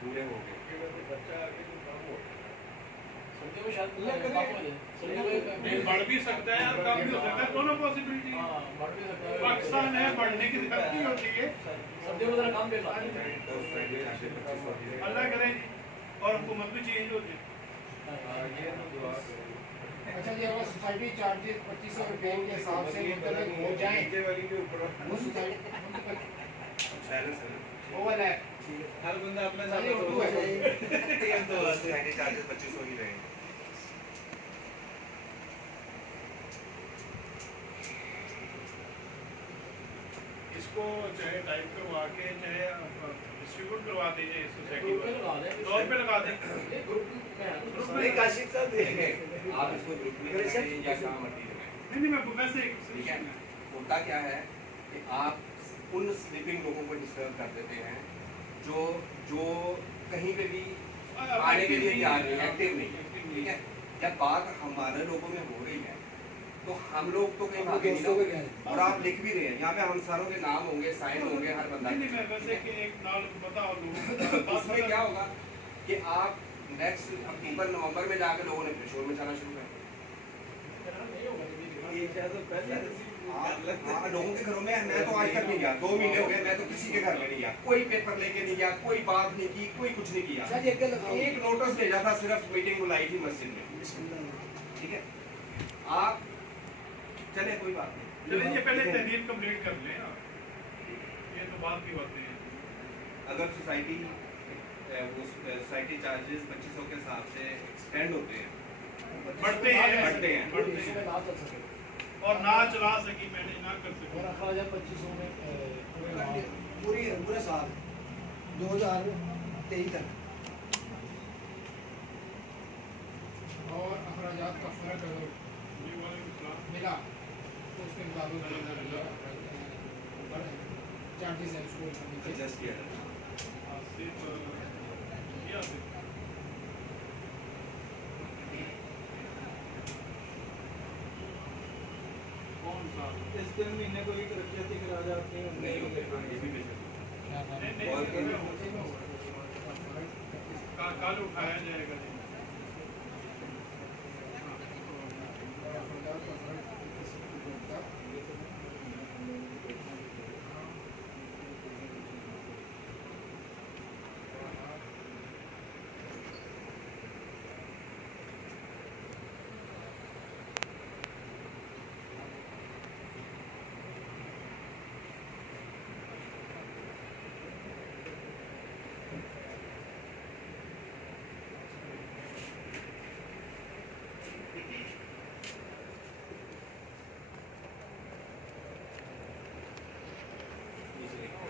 पूरे हो गए। सर्दियों में शायद कम हो जाए। सर्दियों में नहीं बढ़ भी सकता है और कम भी हो सकता है, दोनों पॉसिबिलिटी है। हाँ बढ़ भी सकता है। पाकिस्तान है, बढ़ने की धरती होती है। सर्दियों में जरा कम पे लाते हैं। तो सोसाइटी चार्जेस 2500 अल्लाह करे और हुकूमत भी चेंज होती है। अच्छा जी अगर सोसाइटी चार्जेस 2500 रुपए के हिसाब से मुतलक हो जाए वो सोसाइटी ओवरलैप हर बंदा अपने सारे उर्दू है। सोसाइटी चार्जेस 2500 ही रहेंगे। इसको चाहे टाइप करवा के चाहे डिस्ट्रीब्यूट करवा दीजिए सोसाइटी ग्रुप में लगा दें। तौर पे लगा दें। ये ग्रुप में है ना। ग्रुप नहीं काशिफ साहब देखें, आप इसको ग्रुप में करें या कहाँ मर्जी करें। नहीं मैं वैसे ठीक है, होता क्या है कि आप उन स्लीपिंग लोगों को डिस्टर्ब कर देते हैं जो जो कहीं पे भी आने के लिए तैयार नहीं, एक्टिव नहीं है। ठीक है, जब बात हमारे लोगों में हो रही है तो हम लोग तो कहीं भागे दोस्तों को नहीं कह ना। रहे और आप लिख भी रहे हैं यहाँ पे, हम सारों के नाम होंगे, साइन होंगे, हर बंदा। नहीं मैं वैसे कि एक नाम बताओ लोगों उसमें क्या होगा कि आप नेक्स्ट अक्टूबर नवंबर में जाकर लोगों ने फिर शोर मचाना शुरू कर दिया। नहीं होगा कभी। ये शायद पहले हाँ, लोगों के घरों में मैं तो आज तक नहीं गया, 2 महीने हो गए, मैं तो किसी के घर में नहीं गया, कोई पेपर लेके नहीं गया, कोई बात नहीं की, कोई कुछ नहीं किया। सर एक लगाओ एक नोटिस भेजा था, सिर्फ मीटिंग बुलाई थी मस्जिद में। ठीक है, आप चले कोई बात नहीं। चलिए ये पहले तहरीर कंप्लीट कर लें ना, ये तो बात की बातें हैं। अगर सोसाइटी चार्जेस 2500 के हिसाब से एक्सटेंड होते हैं, बढ़ते हैं बढ़ते हैं। बढ़ते इसमें हैं ना चल सके। और ना चला सकी मैंने ना कर सकी। और 18,2500 में पूरे माह पूरे साल 2023 तक और अखराजात का फर्क अगर जी वालेकुम सलाम। मिला तो उसके मुताबिक चार्जेस है उसको नीचे एडजस्ट किया जाता है। सिर्फ या फिर कौन सा इस 3 महीने कोई तरक्की करा जाते हैं नहीं होते हाँ, ये भी बेचते नहीं, और कल उठाया जाएगा जी।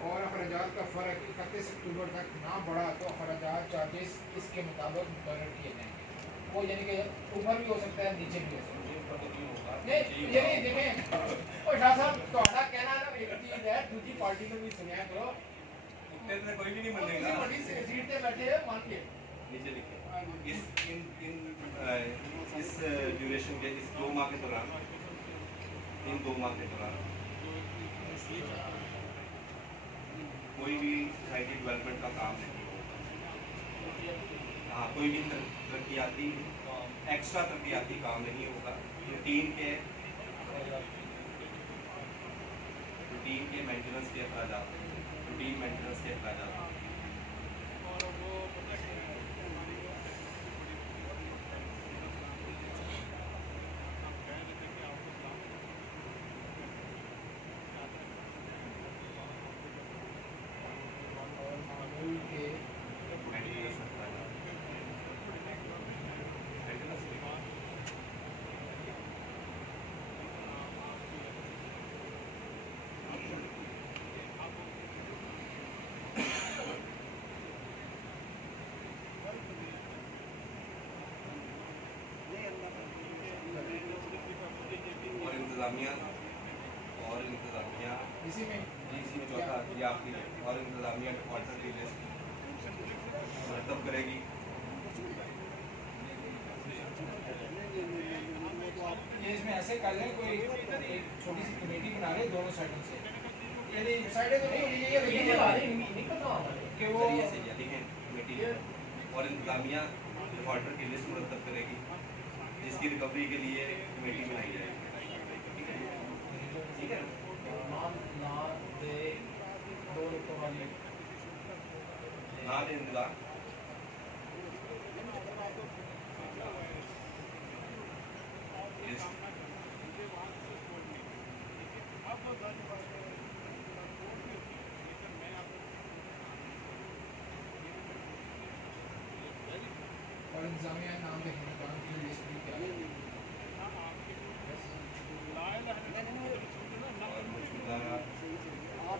और अखराजात का फ़र्क 31 अक्टूबर तक ना बढ़ा तो अखराजात चार्जेस इसके मुताबिक मुकर्रर किए जाएंगे। वो यानी कि ऊपर भी हो सकता है नीचे भी हो सकता है। नहीं यानी देखें और शाह साहब ਤੁਹਾਡਾ कहना ना एक चीज़ है दूसरी पार्टी में भी सुनिया करो इतने में कोई भी नहीं किसी बनेगा बड़ी सीट पे बैठे हैं मान के नीचे लिखिए इस ड्यूरेशन के इस 2 माह के दौरान इन 2 माह के दौरान कोई भी सोसाइटी डेवलपमेंट का काम नहीं होगा। हाँ कोई भी तरक्याती एक्स्ट्रा तरक्याती काम नहीं होगा। रूटीन के मेंटेनेंस के अखराजात रूटीन मेंटेनेंस के अखराजात मेंटेनेंस अखराजात मेंटेनेंस और इंतज़ामिया इसी में चौथा ये आपकी है और इंतज़ामिया डिफॉल्टर की लिस्ट मुरतब करेगी। ये इसमें ऐसे कर लें कोई एक छोटी सी कमेटी बना ले दोनों साइडों से यानी साइडें तो नहीं ये कि वो जरिए से लिखें कमेटी और इंतज़ामिया डिफॉल्टर की लिस्ट मुरतब करेगी जिसकी रिकवरी के लिए कमेटी बनाई जाएगी। ठीक है ना दे दो रुपये वाली ना दे इंतज़ार लिस्ट और इंतजामिया नाम के हिंदुस्तान की लिस्ट भी क्या है और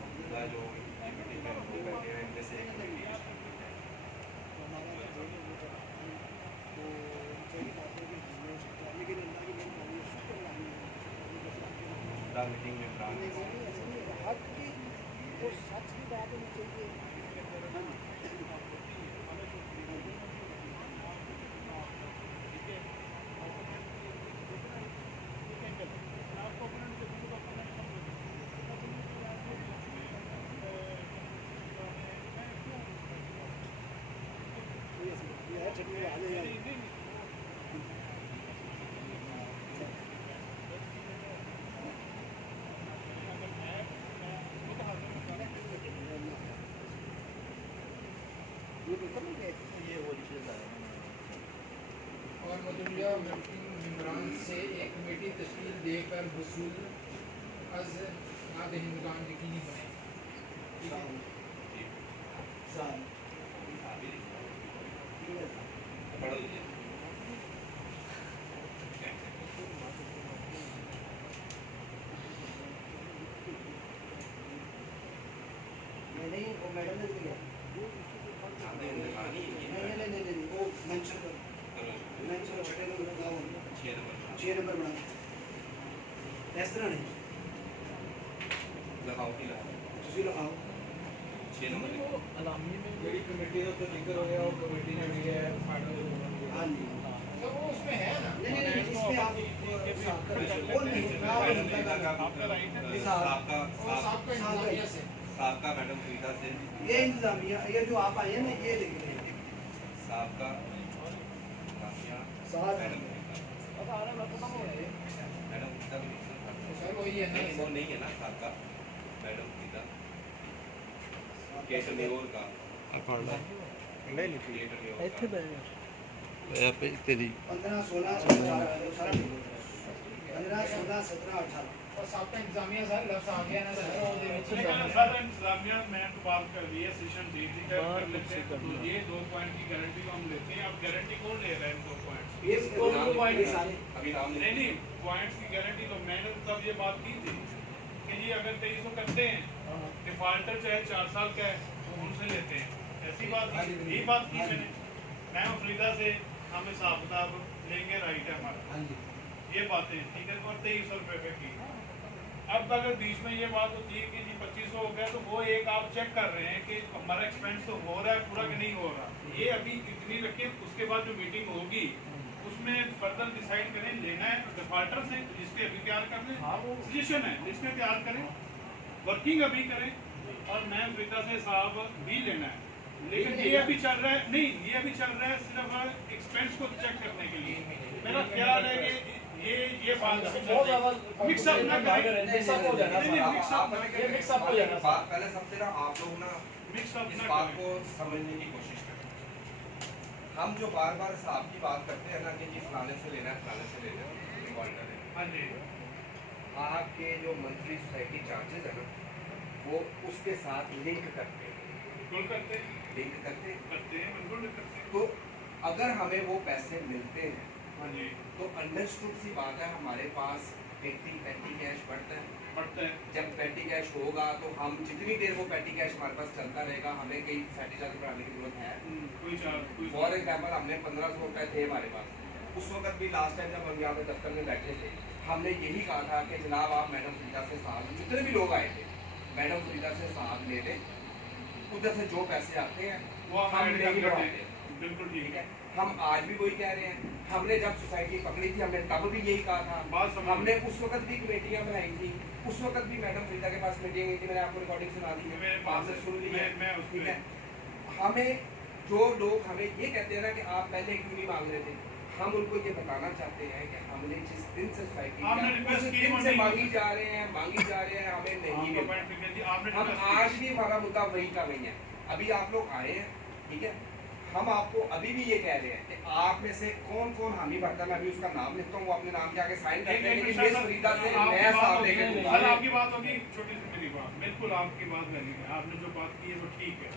मौजूदा जो डिप्टी पैनल बैठे हैं इनमें से एक कमेटी लिस्ट की जाए। मौजूदा मीटिंग में ब्रांच और मौजूदा मेंबरान से एक कमेटी तश्कील देकर वसूल अज नाद हिंदुस्तान यकीनी बने। पढ़ लीजिए। नहीं वो मैडम ने दिया नादे हिंदुस्तानी ये नहीं वो मेंशन करो छठे नंबर लगाओ 6 नंबर बना इस तरह नहीं लगाओ की लगाओ ਤੁਸੀਂ ਲਗਾਓ 6 ਜਿਹੜੀ ਕਮੇਟੀ ਦਾ ਉੱਤੇ ਜ਼ਿਕਰ ਹੋਇਆ ਉਹ ਕਮੇਟੀ ਨੇ ਵੀ ਹੈ ਫਾਈਨਲ हाँ जी तो वो उसमें है ना। नहीं इसमें आप वो नहीं वो सबका इंतजामिया से साबका मैडम सुनीता से ये इंतजामिया ये जो आप आए हैं ना ये लिख रहे हैं साबका साहब मैडम सुनीता भी तो सर वही है ना। नहीं वो नहीं है ना साबका मैडम सुनीता केशव देओल का नहीं लिखी केशव देओल का तेरी 15 16 17 15 16 17 18 और सबका इंतजामिया सर लफ्ज आ गया ना सर वो दे विच लेकिन सर इंतजामिया मैं तो बात कर रही है सेशन डी कर लेते हैं तो ये 2 पॉइंट की गारंटी को हम लेते हैं। अब गारंटी कौन ले रहा है इन 2 पॉइंट्स ये दो पॉइंट सारे अभी नाम नहीं नहीं पॉइंट्स की गारंटी तो मैंने तो तब ये बात की थी कि जी अगर 2300 करते हैं डिफॉल्टर चाहे 4 साल का है उनसे लेते हैं ऐसी बात यही बात की मैंने। मैं फरीदा से हम हिसाब किताब लेंगे राइट है हमारा हाँ जी ये बातें ठीक है और 2300 रुपये पे की। अब अगर बीच में ये बात होती है कि जी 2500 हो गया तो वो एक आप चेक कर रहे हैं कि हमारा एक्सपेंस तो हो रहा है पूरा कि नहीं हो रहा। ये अभी इतनी रखें उसके बाद जो मीटिंग होगी उसमें फर्दर डिसाइड करें लेना है डिफॉल्टर से लिस्टें अभी तैयार कर लें। सजेशन है लिस्टें तैयार करें वर्किंग अभी करें और मैं फरीदा से हिसाब भी लेना है। लेकिन ये अभी चल रहा है नहीं ये अभी चल रहा है सिर्फ एक्सपेंस को चेक करने के लिए। मेरा ख्याल है कि ये बात मिक्सअप ना करें मिक्सअप हो जाएगा ये मिक्सअप हो जाएगा बात पहले सबसे ना आप लोग ना मिक्सअप इस ना बात करें। को समझने की कोशिश करें। हम जो बार बार हिसाब की बात करते हैं ना कि जी फलाने से लेना है फलाने से लेना है रिकॉर्डर है हाँ जी आपके जो मंथली सोसाइटी चार्जेस है ना वो उसके साथ लिंक करते हैं बिल्कुल करते हैं लिंक करते हैं बिल्कुल करते हैं। तो अगर हमें वो पैसे मिलते हैं हाँ जी तो अंडरस्टूड सी बात है हमारे पास पेटी कैश बढ़ता है। पढ़ते हैं जब पेटी कैश होगा तो हम जितनी देर वो पेटी कैश हमारे पास चलता रहेगा हमें कहीं फैटी चार्ज बढ़ाने की जरूरत है। कोई चार्ज कोई फॉर एग्जाम्पल हमने 1500 रुपए थे हमारे पास उस वक्त भी लास्ट टाइम जब हम यहाँ पे दफ्तर में बैठे थे हमने यही कहा था कि जनाब आप मैडम फरीदा से साथ जितने भी लोग आए थे मैडम फरीदा से साथ ले लें उधर से जो पैसे आते हैं वो हम हमारे नहीं कर बढ़ाते। बिल्कुल ठीक ठीक है है। हम आज भी वही कह रहे हैं। हमने जब सोसाइटी पकड़ी थी हमने तब भी यही कहा बात था। समझ हमने उस वक्त भी कमेटियां बनाई थी उस वक्त भी मैडम फरीदा के पास मीटिंग हुई थी मैंने आपको रिकॉर्डिंग सुना दी मेरे है पास आपने सुन ली है मैं उस ठीक पे है। हमें जो लोग हमें ये कहते हैं ना कि आप पहले क्यों नहीं मांग रहे थे हम उनको ये बताना चाहते हैं कि हमने जिस दिन से सोसाइटी आपने रिक्वेस्ट उस की दिन से नहीं मांगी जा रहे हैं हमें नहीं आपका मिल पॉइंट ठीक है जी आपने हम request की। आज भी हमारा मुद्दा वही का वही है। अभी आप लोग आए हैं ठीक है हम आपको अभी भी ये कह रहे हैं कि आप में से कौन कौन हामी भरता मैं अभी उसका नाम लिखता हूँ वो अपने नाम के आगे साइन करते हैं लेकिन मिस फरीदा से मैं साथ लेके सर दूंगा। आपकी बात होगी छोटी सी मेरी बात बिल्कुल आपकी बात वैलिड है। आपने जो बात की है वो ठीक है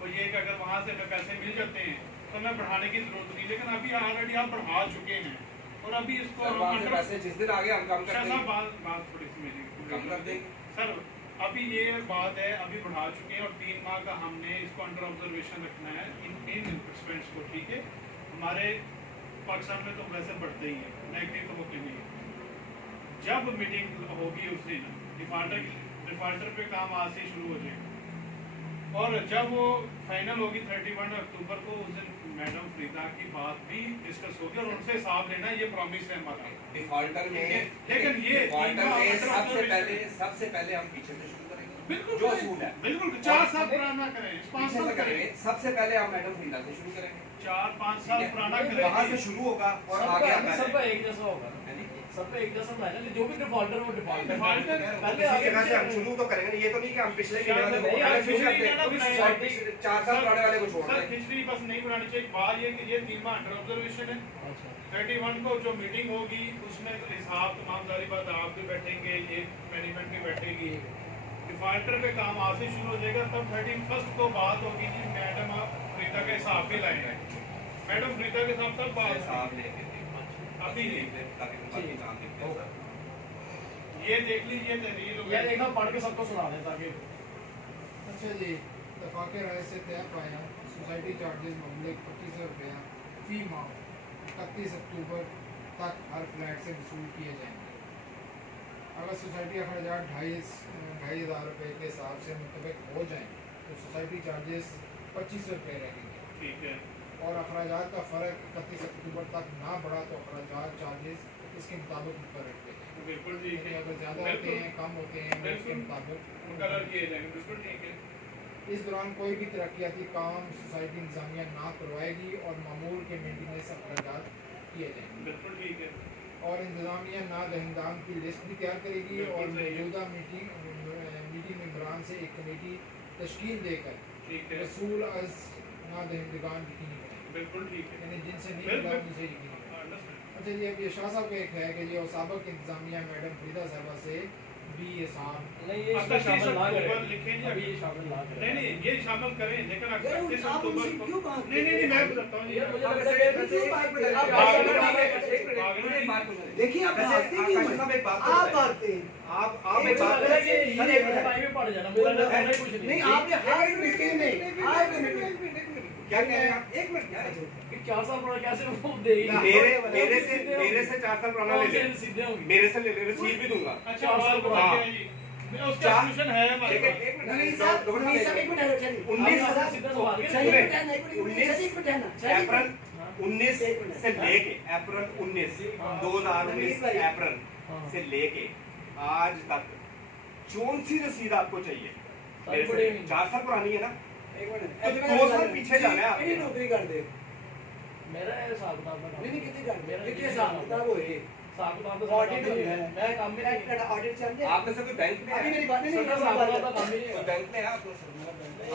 और ये कि अगर वहाँ से हमें पैसे मिल जाते हैं तो हमें बढ़ाने की जरूरत नहीं लेकिन अभी ऑलरेडी आप बढ़ा चुके हैं और अभी इसको सर वहाँ से पैसे जिस दिन आगे हम कम कर सर देंगे बात थोड़ी सी मेरी कम कर देंगे। सर अभी ये बात है अभी बढ़ा चुके हैं और 3 माह का हमने इसको अंडर ऑब्जर्वेशन रखना है इन एक्सपेंस को ठीक है। हमारे पाकिस्तान में तो वैसे बढ़ते ही है नेगेटिव तो होते नहीं है। जब मीटिंग होगी उस दिन डिफॉल्टर पे काम आज से शुरू हो जाएगा और जब वो फाइनल होगी 31 अक्टूबर को उस दिन मैडम फरीदा की बात भी डिस्कस होगी और उनसे हिसाब लेना ये प्रॉमिस है हमारा। डिफॉल्टर में लेकिन ये डिफॉल्टर में सबसे पहले हम पीछे से शुरू करेंगे बिल्कुल जो असूल है बिल्कुल 4 साल पुराना करें 5 पीछे साल से करेंगे। सबसे पहले हम मैडम फरीदा से शुरू करेंगे 4-5 साल पुराना वहाँ से करें शुरू होगा और आगे आता सबका है। एक जैसा होगा सबका एक जैसा होगा ना जो भी डिफॉल्टर वो डिफॉल्टर डिफॉल्टर पहले इसी जगह से हम शुरू तो करेंगे ये तो नहीं कि हम पिछले की जगह से नहीं, पहले आप पिछले शुरू नहीं करना, हफ्ते 4 साल पुराने वाले को छोड़ सर दें। खिचड़ी बस नहीं बनानी चाहिए। बात ये कि ये 3 माह अंडर ऑब्जर्वेशन है 31 को जो मीटिंग होगी उसमें हिसाब तमाम सारी बात आप भी बैठेंगे ये मैनेजमेंट भी बैठेगी डिफॉल्टर पे काम आज से शुरू हो जाएगा तब 31 को बात होगी कि मैडम आप फरीदा का हिसाब भी लाएंगे मैडम फरीदा के साथ सब बात हिसाब लेके अभी ताकि हम बाकी काम देखते हैं। ये देख लीजिए तहरीर ये देखना पढ़ के सबको सुना दें ताकि अच्छा जी इत्तफाक़ राय से तय पाया सोसाइटी चार्जेस मामले 2500 रुपया फी माह 31 अक्टूबर तक हर फ्लैट से वसूल किए जाएंगे। अगर सोसाइटी अखराजात 2,500 रुपये के हिसाब से मुतफिक हो जाएं तो सोसाइटी चार्जेस 2500 रुपये रहेंगे। ठीक है। और अखराजात का फ़र्क 31 अक्टूबर तक ना बढ़ा तो अखराजात चार्जेस इसके मुताबिक मुकर्रर किए जाएंगे। बिल्कुल ठीक यानी है। अगर ज़्यादा होते हैं कम होते हैं वो उसके मुताबिक मुकर्रर किए जाएंगे। बिल्कुल ठीक है। इस दौरान कोई भी तरक्याती काम सोसाइटी इंतजामिया ना करवाएगी और मामूल के मेंटेनेंस अखराजात किए जाएंगे। बिल्कुल ठीक है। और इंतजामिया ना दहिंदान की लिस्ट भी तैयार करेगी और बिल्कुल सही है। मौजूदा मीटिंग मेंबरान से एक कमेटी तश्कील देकर ठीक है। रसूल अज ना दहिंदगान यकीनी बनाएगी। बिल्कुल ठीक है। यानी जिनसे नहीं बिल्कुल। मिला उनसे यकीनी बनाएगी। अच्छा जी, अब ये शाह साहब का एक है कि ये साबिक इंतजामिया मैडम फरीदा साहबा से भी ये साहब नहीं ये इसको शामिल ना करें, अभी ये शामिल ना करें। नहीं ये शामिल करें, लेकिन यार, 31 आप अक्टूबर उनसे को क्यों बात नहीं नहीं मैं बताता हूँ ये मुझे आप लगता ऐसे- है क्यों बात कर रहे हैं? देखिए आप भागते क्यों हैं? आप भागते हैं। आप एक बात है कि ये भाई में पड़ जाना, मेरा नहीं कुछ नहीं आपने हर मीटिंग में हर मीटिंग क्या कह रहे हैं आप? एक मिनट यार, फिर 4 साल पुराना कैसे वो देगी? मेरे से 4 साल पुराना ले ले, सीधे होंगे। मेरे से ले ले, रसीद भी दूंगा। अच्छा और को हाँ। बात है मैं उसका सॉल्यूशन है हमारे पास। एक मिनट नहीं साहब, नहीं साहब, एक मिनट चलिए। 19 सीधा सवाल है। चलिए, एक मिनट, एक मिनट है ना, चलिए। अप्रैल 19 से लेके अप्रैल 19 2019 अप्रैल से लेके आज तक कौन सी रसीद आपको चाहिए? मेरे से 4 साल पुरानी है ना, एक मिनट। तो 2 साल पीछे जाना है कितनी आपको। नौकरी कर दे? मेरा हिसाब किताब में नहीं कितनी कर दे? मेरा कितने हिसाब किताब होए? हिसाब किताब तो ऑडिट हो गया है। मैं काम में नहीं एक ऑडिट चल रहा है। आप में से कोई बैंक में अभी है? मेरी बात नहीं सर, हिसाब किताब का काम ही नहीं कोई है। बैंक में है आप?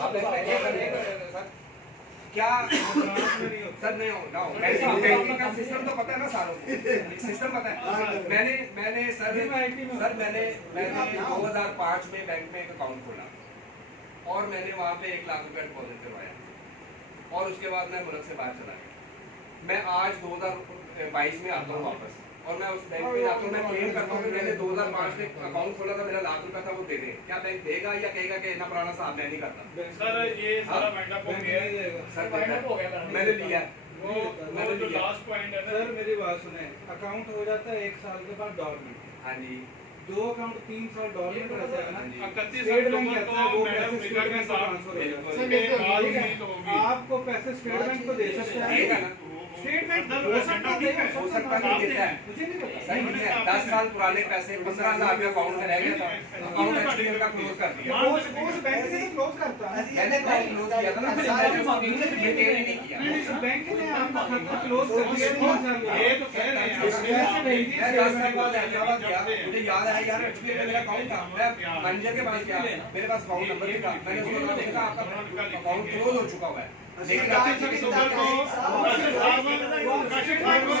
आप बैंक में सर क्या सर नहीं हो ना बैंकिंग का सिस्टम तो पता है ना सारों को, सिस्टम पता है। मैंने सर 2005 में बैंक में एक अकाउंट खोला और मैंने वहाँ पे 1 लाख रुपया डिपॉजिट करवाया और उसके बाद मैं मुल्क से बाहर चला गया। मैं आज 2022 में आता हूँ वापस और मैं उस बैंक में जाता हूँ, मैं क्लेम करता हूँ कि मैंने 2005 में अकाउंट खोला था, मेरा 1 लाख रुपया था, वो दे दे। क्या बैंक देगा या कहेगा कि इतना पुराना साहब मैं नहीं करता? सर ये सारा वाइंड अप हो गया है। सर वाइंड अप हो गया मेरा। मैंने लिया वो जो लास्ट पॉइंट है ना सर मेरी बात सुने, अकाउंट हो जाता है 1 साल के बाद डॉर्मेंट। हाँ जी 2 अकाउंट 3 साल डॉर्मेंट रहता है ना। 31 स्टेट बैंक अक्टूबर कहता है को वो मैडम पैसे फिगर के स्टेट बैंक साथ को ट्रांसफर हो जाता है। उसके बाद ठीक है, उम्मीद होगी। आपको पैसे स्टेट बैंक को दे सकता देगा है। ना? स्टेट बैंक हो हो सकता सकता है, है, हो सकता है नहीं देता है। मुझे नहीं पता। सही नहीं है। 10 साल पुराने पैसे 15,000 के अकाउंट में रह गया था, अकाउंट HDFC का क्लोज कर दिया। उस बैंक से तो क्लोज करता है। मैंने अकाउंट क्लोज किया था ना, मैंने सारे मांगी मैंने मेंटेन ही नहीं किया। नहीं, उस बैंक ने आपका खाता क्लोज कर दिया 3 साल के ये बाद। तो कह रहे हैं मैं 10 साल बाद हैदराबाद गया, मुझे याद आया यार HDFC में मेरा अकाउंट था, मैं मैनेजर के पास गया, मेरे पास अकाउंट नंबर भी था, मैंने उसको देखा आपका अकाउंट क्लोज हो चुका हुआ है। लेकिन 31 अक्टूबर को काशिफ साहब को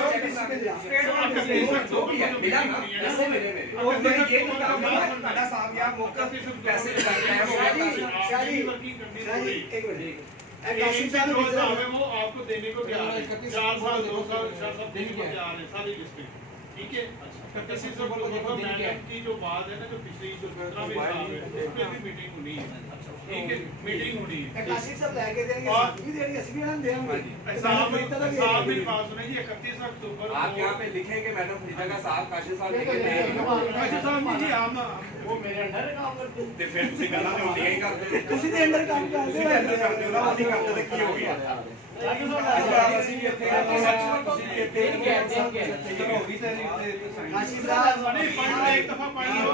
जो भी है मिला ना, ऐसे मिले मेरे। और मैं ये नहीं कहूँगा कि टाटा साहब या मौका पैसे लगाते हैं, वो शादी वर्किंग करनी एक मिनट। काशिफ साहब है वो आपको देने को तैयार है। 4 साल 2 साल 4 साल देने को तैयार है सारी लिस्टें। ठीक है, 31 अक्टूबर को मैडम की जो बात है ना, जो पिछली जो 15वें साल है उस पे भी मीटिंग होनी है। ठीक है, मीटिंग होनी है। काशिफ साहब लेके देंगे, और- साथ भी देंगे, असली में देंगे। साहब मेरी बात सुनिए, 31 अक्टूबर आप यहाँ पे लिखेंगे मैडम फरीदा का साहब काशिफ साहब लिखेंगे काशिफ साहब जी हम वो मेरे अंडर है काम करते हैं। ਤੇ ਫਿਰ ਤੁਸੀਂ ਗੱਲਾਂ ਤੇ ਹੁੰਦੀਆਂ ਹੀ ਕਰਦੇ ਹੋ ਤੁਸੀਂ ਦੇ ਅੰਦਰ ਕੰਮ ਕਰਦੇ ਤੁਸੀਂ ਅੰਦਰ ਕਰਦੇ ਹੋ ਨਾ ਅਸੀਂ ਕਰਦੇ ਤੇ ਕੀ ਹੋ ਗਿਆ ਅਸੀਂ ਵੀ ਇੱਥੇ ਤੁਸੀਂ ਵੀ ਇੱਥੇ चलो होगी तेरी काशिफ साहब नहीं पॉइंट एक दफा पॉइंट हो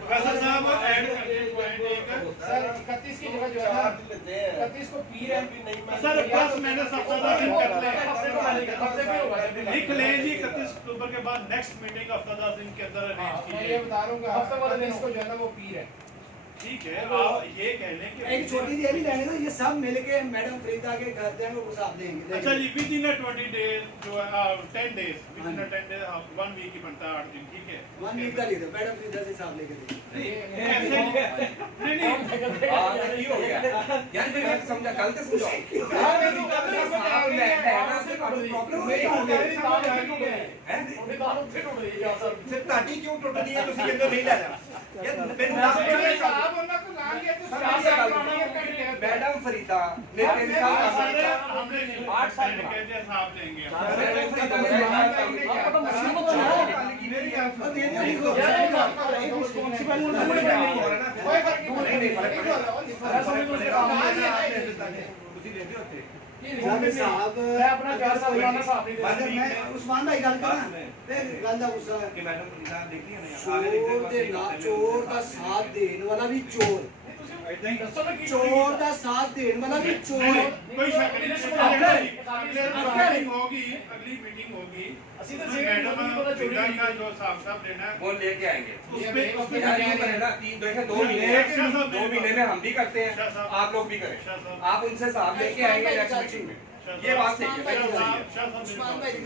प्रोफेसर साहब ऐड कर दें पॉइंट एक सर 31 की जगह जो है ना 31 को पी है सर बस मैंने सबसे ज्यादा कर ले हफ्ते में होगा लिख लें जी 31 अक्टूबर के बाद नेक्स्ट मीटिंग हफ्ता 10 दिन के अंदर अरेंज मैं ये कीजिए। बता रहा हूँ हफ्ते वाले दिन इसको जो है ना वो पीर है। ठीक है, आप ये कह लें कि एक छोटी सी भी लेने दो, ये सब मिलके मैडम फरीदा के घर देंगे, वो हिसाब देंगे। अच्छा जी विद इन 20 डेज जो है 10 days within 10 days 1 week ही बनता है 8 दिन। ठीक है, 1 वीक का ले दो, मैडम फरीदा से हिसाब लेके दे। नहीं हाँ ਕੀ ਹੋ ਗਿਆ ਯਾਰ ਮੈਂ ਇਹ ਸਮਝਾ ਗੱਲ ਤੇ ਸਮਝਾਓ ਸਾਹਬ ਲੈਣਾ ਤੇ ਤੁਹਾਨੂੰ ਪ੍ਰੋਬਲਮ ਨਹੀਂ ਹੈ ਉਹਨੇ ਬਾਹਰ ਉੱਥੇ ਟੁੱਟ ਰਹੀ ਹੈ ਸਰ। ਸਿਰ ਤੁਹਾਡੀ ਕਿਉਂ ਟੁੱਟਦੀ ਹੈ ਤੁਸੀਂ ਕਹਿੰਦੇ ਨਹੀਂ ਲੈ ਜਾਣਾ ਯਾਰ ਮੈਨੂੰ ਦੱਸ साहब उन्होंने को नाम लिया तो 4 साल पुराना ये कर लिया। मैडम फरीदा ने 3 साल का हमने काम 8 साल कह दिया साहब देंगे मैडम फरीदा ने 3 साल का काम आपको तो मुसीबत है। मेरी बात और सुनो। दे दो लिखो। यार एक बात प्रिंसिपल कोई फर्क नहीं साहब मैं अपना 4 साल पुराना साहब नहीं मैं उस्मान भाई गल करा ते गल दा गुस्सा है चोर दा साथ देने वाला भी चोर चोर दा साथ देने वाला भी चोर कोई शक नहीं अगली मीटिंग होगी ਅਸੀਂ ਤਾਂ मैडम पता चोरी का जो हिसाब साहब देना है वो लेके आएंगे उस पे यार ये करेगा 2 महीने में हम भी करते हैं आप लोग भी करें आप उनसे हिसाब लेके आएंगे नेक्स्ट मीटिंग में ये बात सही है उस्मान भाई दी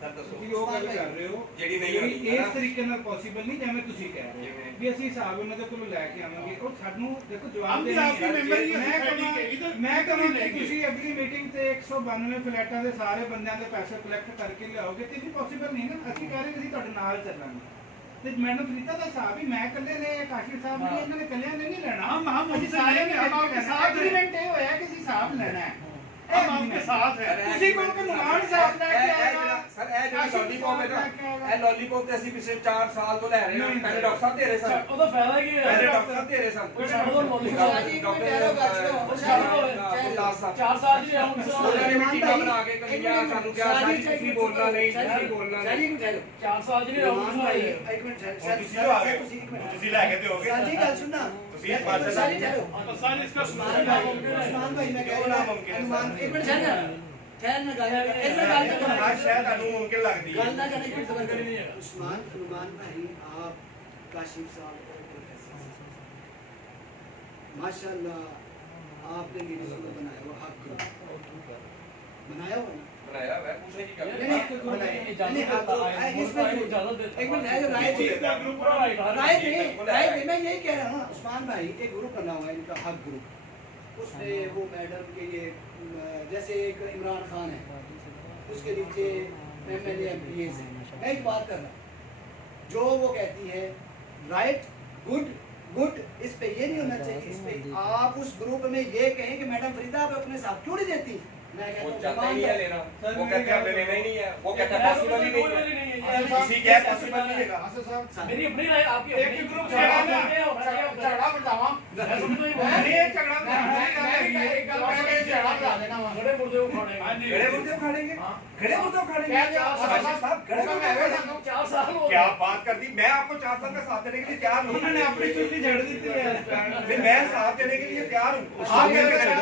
ਸਰ गल ਤੁਸੀਂ ਉਹ ਗੱਲ ਕਰ ਰਹੇ ਹੋ ਜਿਹੜੀ ਨਹੀਂ ਵੀ ਹੋਣੀ ਇਸ ਤਰੀਕੇ ਨਾਲ ਪੋਸੀਬਲ ਨਹੀਂ ਜਿਵੇਂ ਤੁਸੀਂ ਕਹਿ ਰਹੇ ਹੋ ਵੀ ਅਸੀਂ ਹਿਸਾਬ ਉਹਨਾਂ ਦੇ ਕੋਲੋਂ ਲੈ ਕੇ ਆਵਾਂਗੇ ਉਹ ਸਾਨੂੰ ਦੇਖੋ ਜਵਾਬ हम भी ਦੇਣਾ आपकी मेंबर ही है सोसाइटी के इधर ਮੈਂ ਕਹਾਂ ਕਿ ਤੁਸੀਂ ਅਗਲੀ ਮੀਟਿੰਗ ਤੇ 192 ਫਲੈਟਾਂ ਦੇ ਸਾਰੇ ਬੰਦਿਆਂ ਦੇ ਪੈਸੇ ਕਲੈਕਟ ਕਰਕੇ ਲਿਆਓਗੇ ਤੇ ਵੀ ਪੋਸੀਬਲ ਨਹੀਂ ਨਾ ਅਸੀਂ ਕਹਿ ਰਹੇ ਕਿ ਅਸੀਂ ਤੁਹਾਡੇ ਨਾਲ ਚੱਲਾਂਗੇ ਤੇ ਮੈਡਮ ਫਰੀਦਾ ਦਾ ਹਿਸਾਬ ਵੀ ਮੈਂ ਇਕੱਲੇ ਨੇ ਕਾਸ਼ੀ ਸਾਹਿਬ ਨੇ ਇਹਨਾਂ ਨੇ ਇਕੱਲਿਆਂ ਨੇ ਨਹੀਂ ਲੈਣਾ हम ਅਸੀਂ ਸਾਰਿਆਂ ਨੇ हम आपके साथ हैं एग्रीमेंट ਇਹ ਹੋਇਆ ਕਿ ਅਸੀਂ ਹਿਸਾਬ ਲੈਣਾ ਹੈ हम आपके साथ हैं ਤੁਸੀਂ ਕਹੋ ਕਿ ਨੁਮਾਨ ਸਾਹਿਬ ਲੈ ਕੇ ਆਏਗਾ ਸਰ ਇਹ ਜਿਹੜੀ ਲॉलीपॉप ਹੈ ਨਾ ਇਹ ਲॉलीपॉप ਤੇ ਅਸੀਂ ਪਿਛਲੇ 4 ਸਾਲ ਤੋਂ ਲੈ ਰਹੇ ਹਾਂ ਪਹਿਲੇ ਡਾਕਟਰ ਸਾਹਿਬ ਦੇ ਰਹੇ ਸਨ ਉਹਦਾ ਫਾਇਦਾ ਕੀ ਪਹਿਲੇ ਹੈ ਡਾਕਟਰ ਸਾਹਿਬ ਦੇ ਰਹੇ ਸਨ ਛੱਡ ਦੋ lollipop। ਡਾਕਟਰ 4 ਸਾਲ ਦੀ ਹੁਣ ਉਹਨਾਂ ਨੇ ਮੀਟਿੰਗਾਂ ਬਣਾ ਕੇ ਕਲੀਆਂ ਸਾਨੂੰ ਕਿਹਾ ਸਾਡੀ ਤੁਸੀਂ ਬੋਲਣਾ ਨਹੀਂ ਤੁਸੀਂ ਬੋਲਣਾ ਨਹੀਂ 4 ਸਾਲ ਦੀ ਰਾਉਂਡ ਭਾਈ ਹੋਈ ਇੱਕ ਮਿੰਟ ਤੁਸੀਂ ਲੈ ਕੇ ਦਿਓਗੇ ਸਾਡੀ ਗੱਲ ਸੁਣਨਾ ਤੁਸੀਂ ਇਹ ਬਾਤ सारी ठहरो सारे इसका उस्मान भाई मैं कह रहा हूं अनुमान एक मिनट ठहर ना गाया एक मिनट गाल कर आज शायद मुमकिन लगती है गाल ना करने की जरूरत नहीं है उस्मान अनुमान भाई आप काशिफ साहब और प्रोफेसर माशाल्लाह आपने लेडीज को बनाया हुआ हक बनाया हुआ ना बनाया है पूछने की क्या नहीं इसमें एक मिनट राय दे मैं यही कह रहा हूँ उस्मान भाई एक ग्रुप बना हुआ है इनका हक ग्रुप उसमें वो मैडम के ये जैसे एक इमरान खान है उसके नीचे MLA MPs हैं मैं एक बात कर रहा हूँ जो वो कहती है राइट गुड इस पे ये नहीं होना चाहिए इस पे आप उस ग्रुप में ये कहें कि मैडम फरीदा आप अपने साथ क्यों नहीं देती मैं वो कहता चाहता ही नहीं है लेना वो कहते हैं हमें लेना ही नहीं है वो कहते हैं पॉसिबल ही नहीं है किसी क्या पॉसिबल नहीं है मेरी अपनी राय आपकी एक ही ग्रुप से झगड़ा बतावा मैं समझ नहीं नहीं ये झगड़ा झगड़ा देना बड़े मुर्दे उखाड़े खड़े मुर्दे उखाड़ेंगे खड़े मुर्दे उखाड़ेंगे साहब खड़े मुर्दे उखाड़ेंगे 4 साल हो क्या बात कर दी मैं आपको 4 साल का साथ देने के लिए तैयार हूँ उन्होंने अपनी चुटकी झड़ दी थी फिर मैं साथ देने के लिए तैयार हूँ आप मेरे खड़े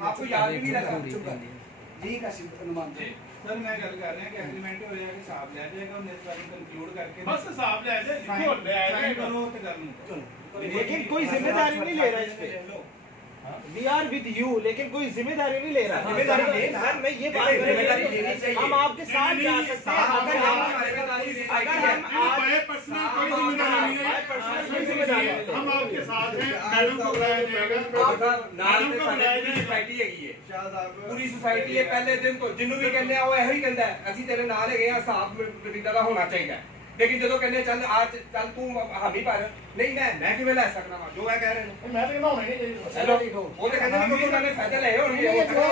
आपको याद भी नहीं लगा जी काशिफ अनुमान सर मैं गल कर रहा कि एग्रीमेंट हो जाएगा हिसाब ले जाएगा और नेक्स्ट वाली कंक्लूड करके बस हिसाब ले आए साइन करो तो कर लूं लेकिन कोई जिम्मेदारी नहीं ले रहा इस पे वी आर विद यू लेकिन कोई जिम्मेदारी नहीं ले रहा जिम्मेदारी ले सर मैं ये बात कर रहा जिम्मेदारी लेनी चाहिए। हम आपके साथ जा सकते हैं अगर हम पर्सनल कोई जिम्मेदारी नहीं है कोई जिम्मेदारी नहीं है। हम आपके साथ हैं मैडम को बुलाया जाएगा ਨਾਲ ਤੇ ਸਾਡੇ ਪੂਰੀ ਸੁਸਾਇਟੀ ਹੈਗੀ ਹੈ ਪੂਰੀ ਸੁਸਾਇਟੀ ਹੈ ਪਹਿਲੇ ਦਿਨ ਤੋਂ ਜਿਹਨੂੰ ਵੀ ਕਹਿੰਦੇ ਆ ਉਹ ਇਹੋ ਹੀ ਕਹਿੰਦਾ ਹੈ, ਅਸੀਂ ਤੇਰੇ ਨਾਲ ਹੈਗੇ ਆ ਹਿਸਾਬ ਫਰੀਦਾ ਦਾ ਹੋਣਾ ਚਾਹੀਦਾ ਹੈ। लेकिन ਜਦੋਂ ਕਹਿੰਦੇ ਚੱਲ ਅੱਜ ਚੱਲ ਤੂੰ ਹਾਮੀ ਭਰ ਨਹੀਂ ਮੈਂ ਕਿਵੇਂ ਲੈ ਸਕਦਾ ਵਾਂ ਜੋ ਇਹ ਕਹਿ ਰਹੇ ਨੇ मैं तो कहना होना नहीं चाहिए ਚਲੋ ਉਹ ਤੇ ਕਹਿੰਦੇ ਨੇ ਕਿ ਉਹਨਾਂ ਨੇ ਫਾਇਦਾ ਲਏ ਹੋਣਗੇ ਉਹ ਤਾਂ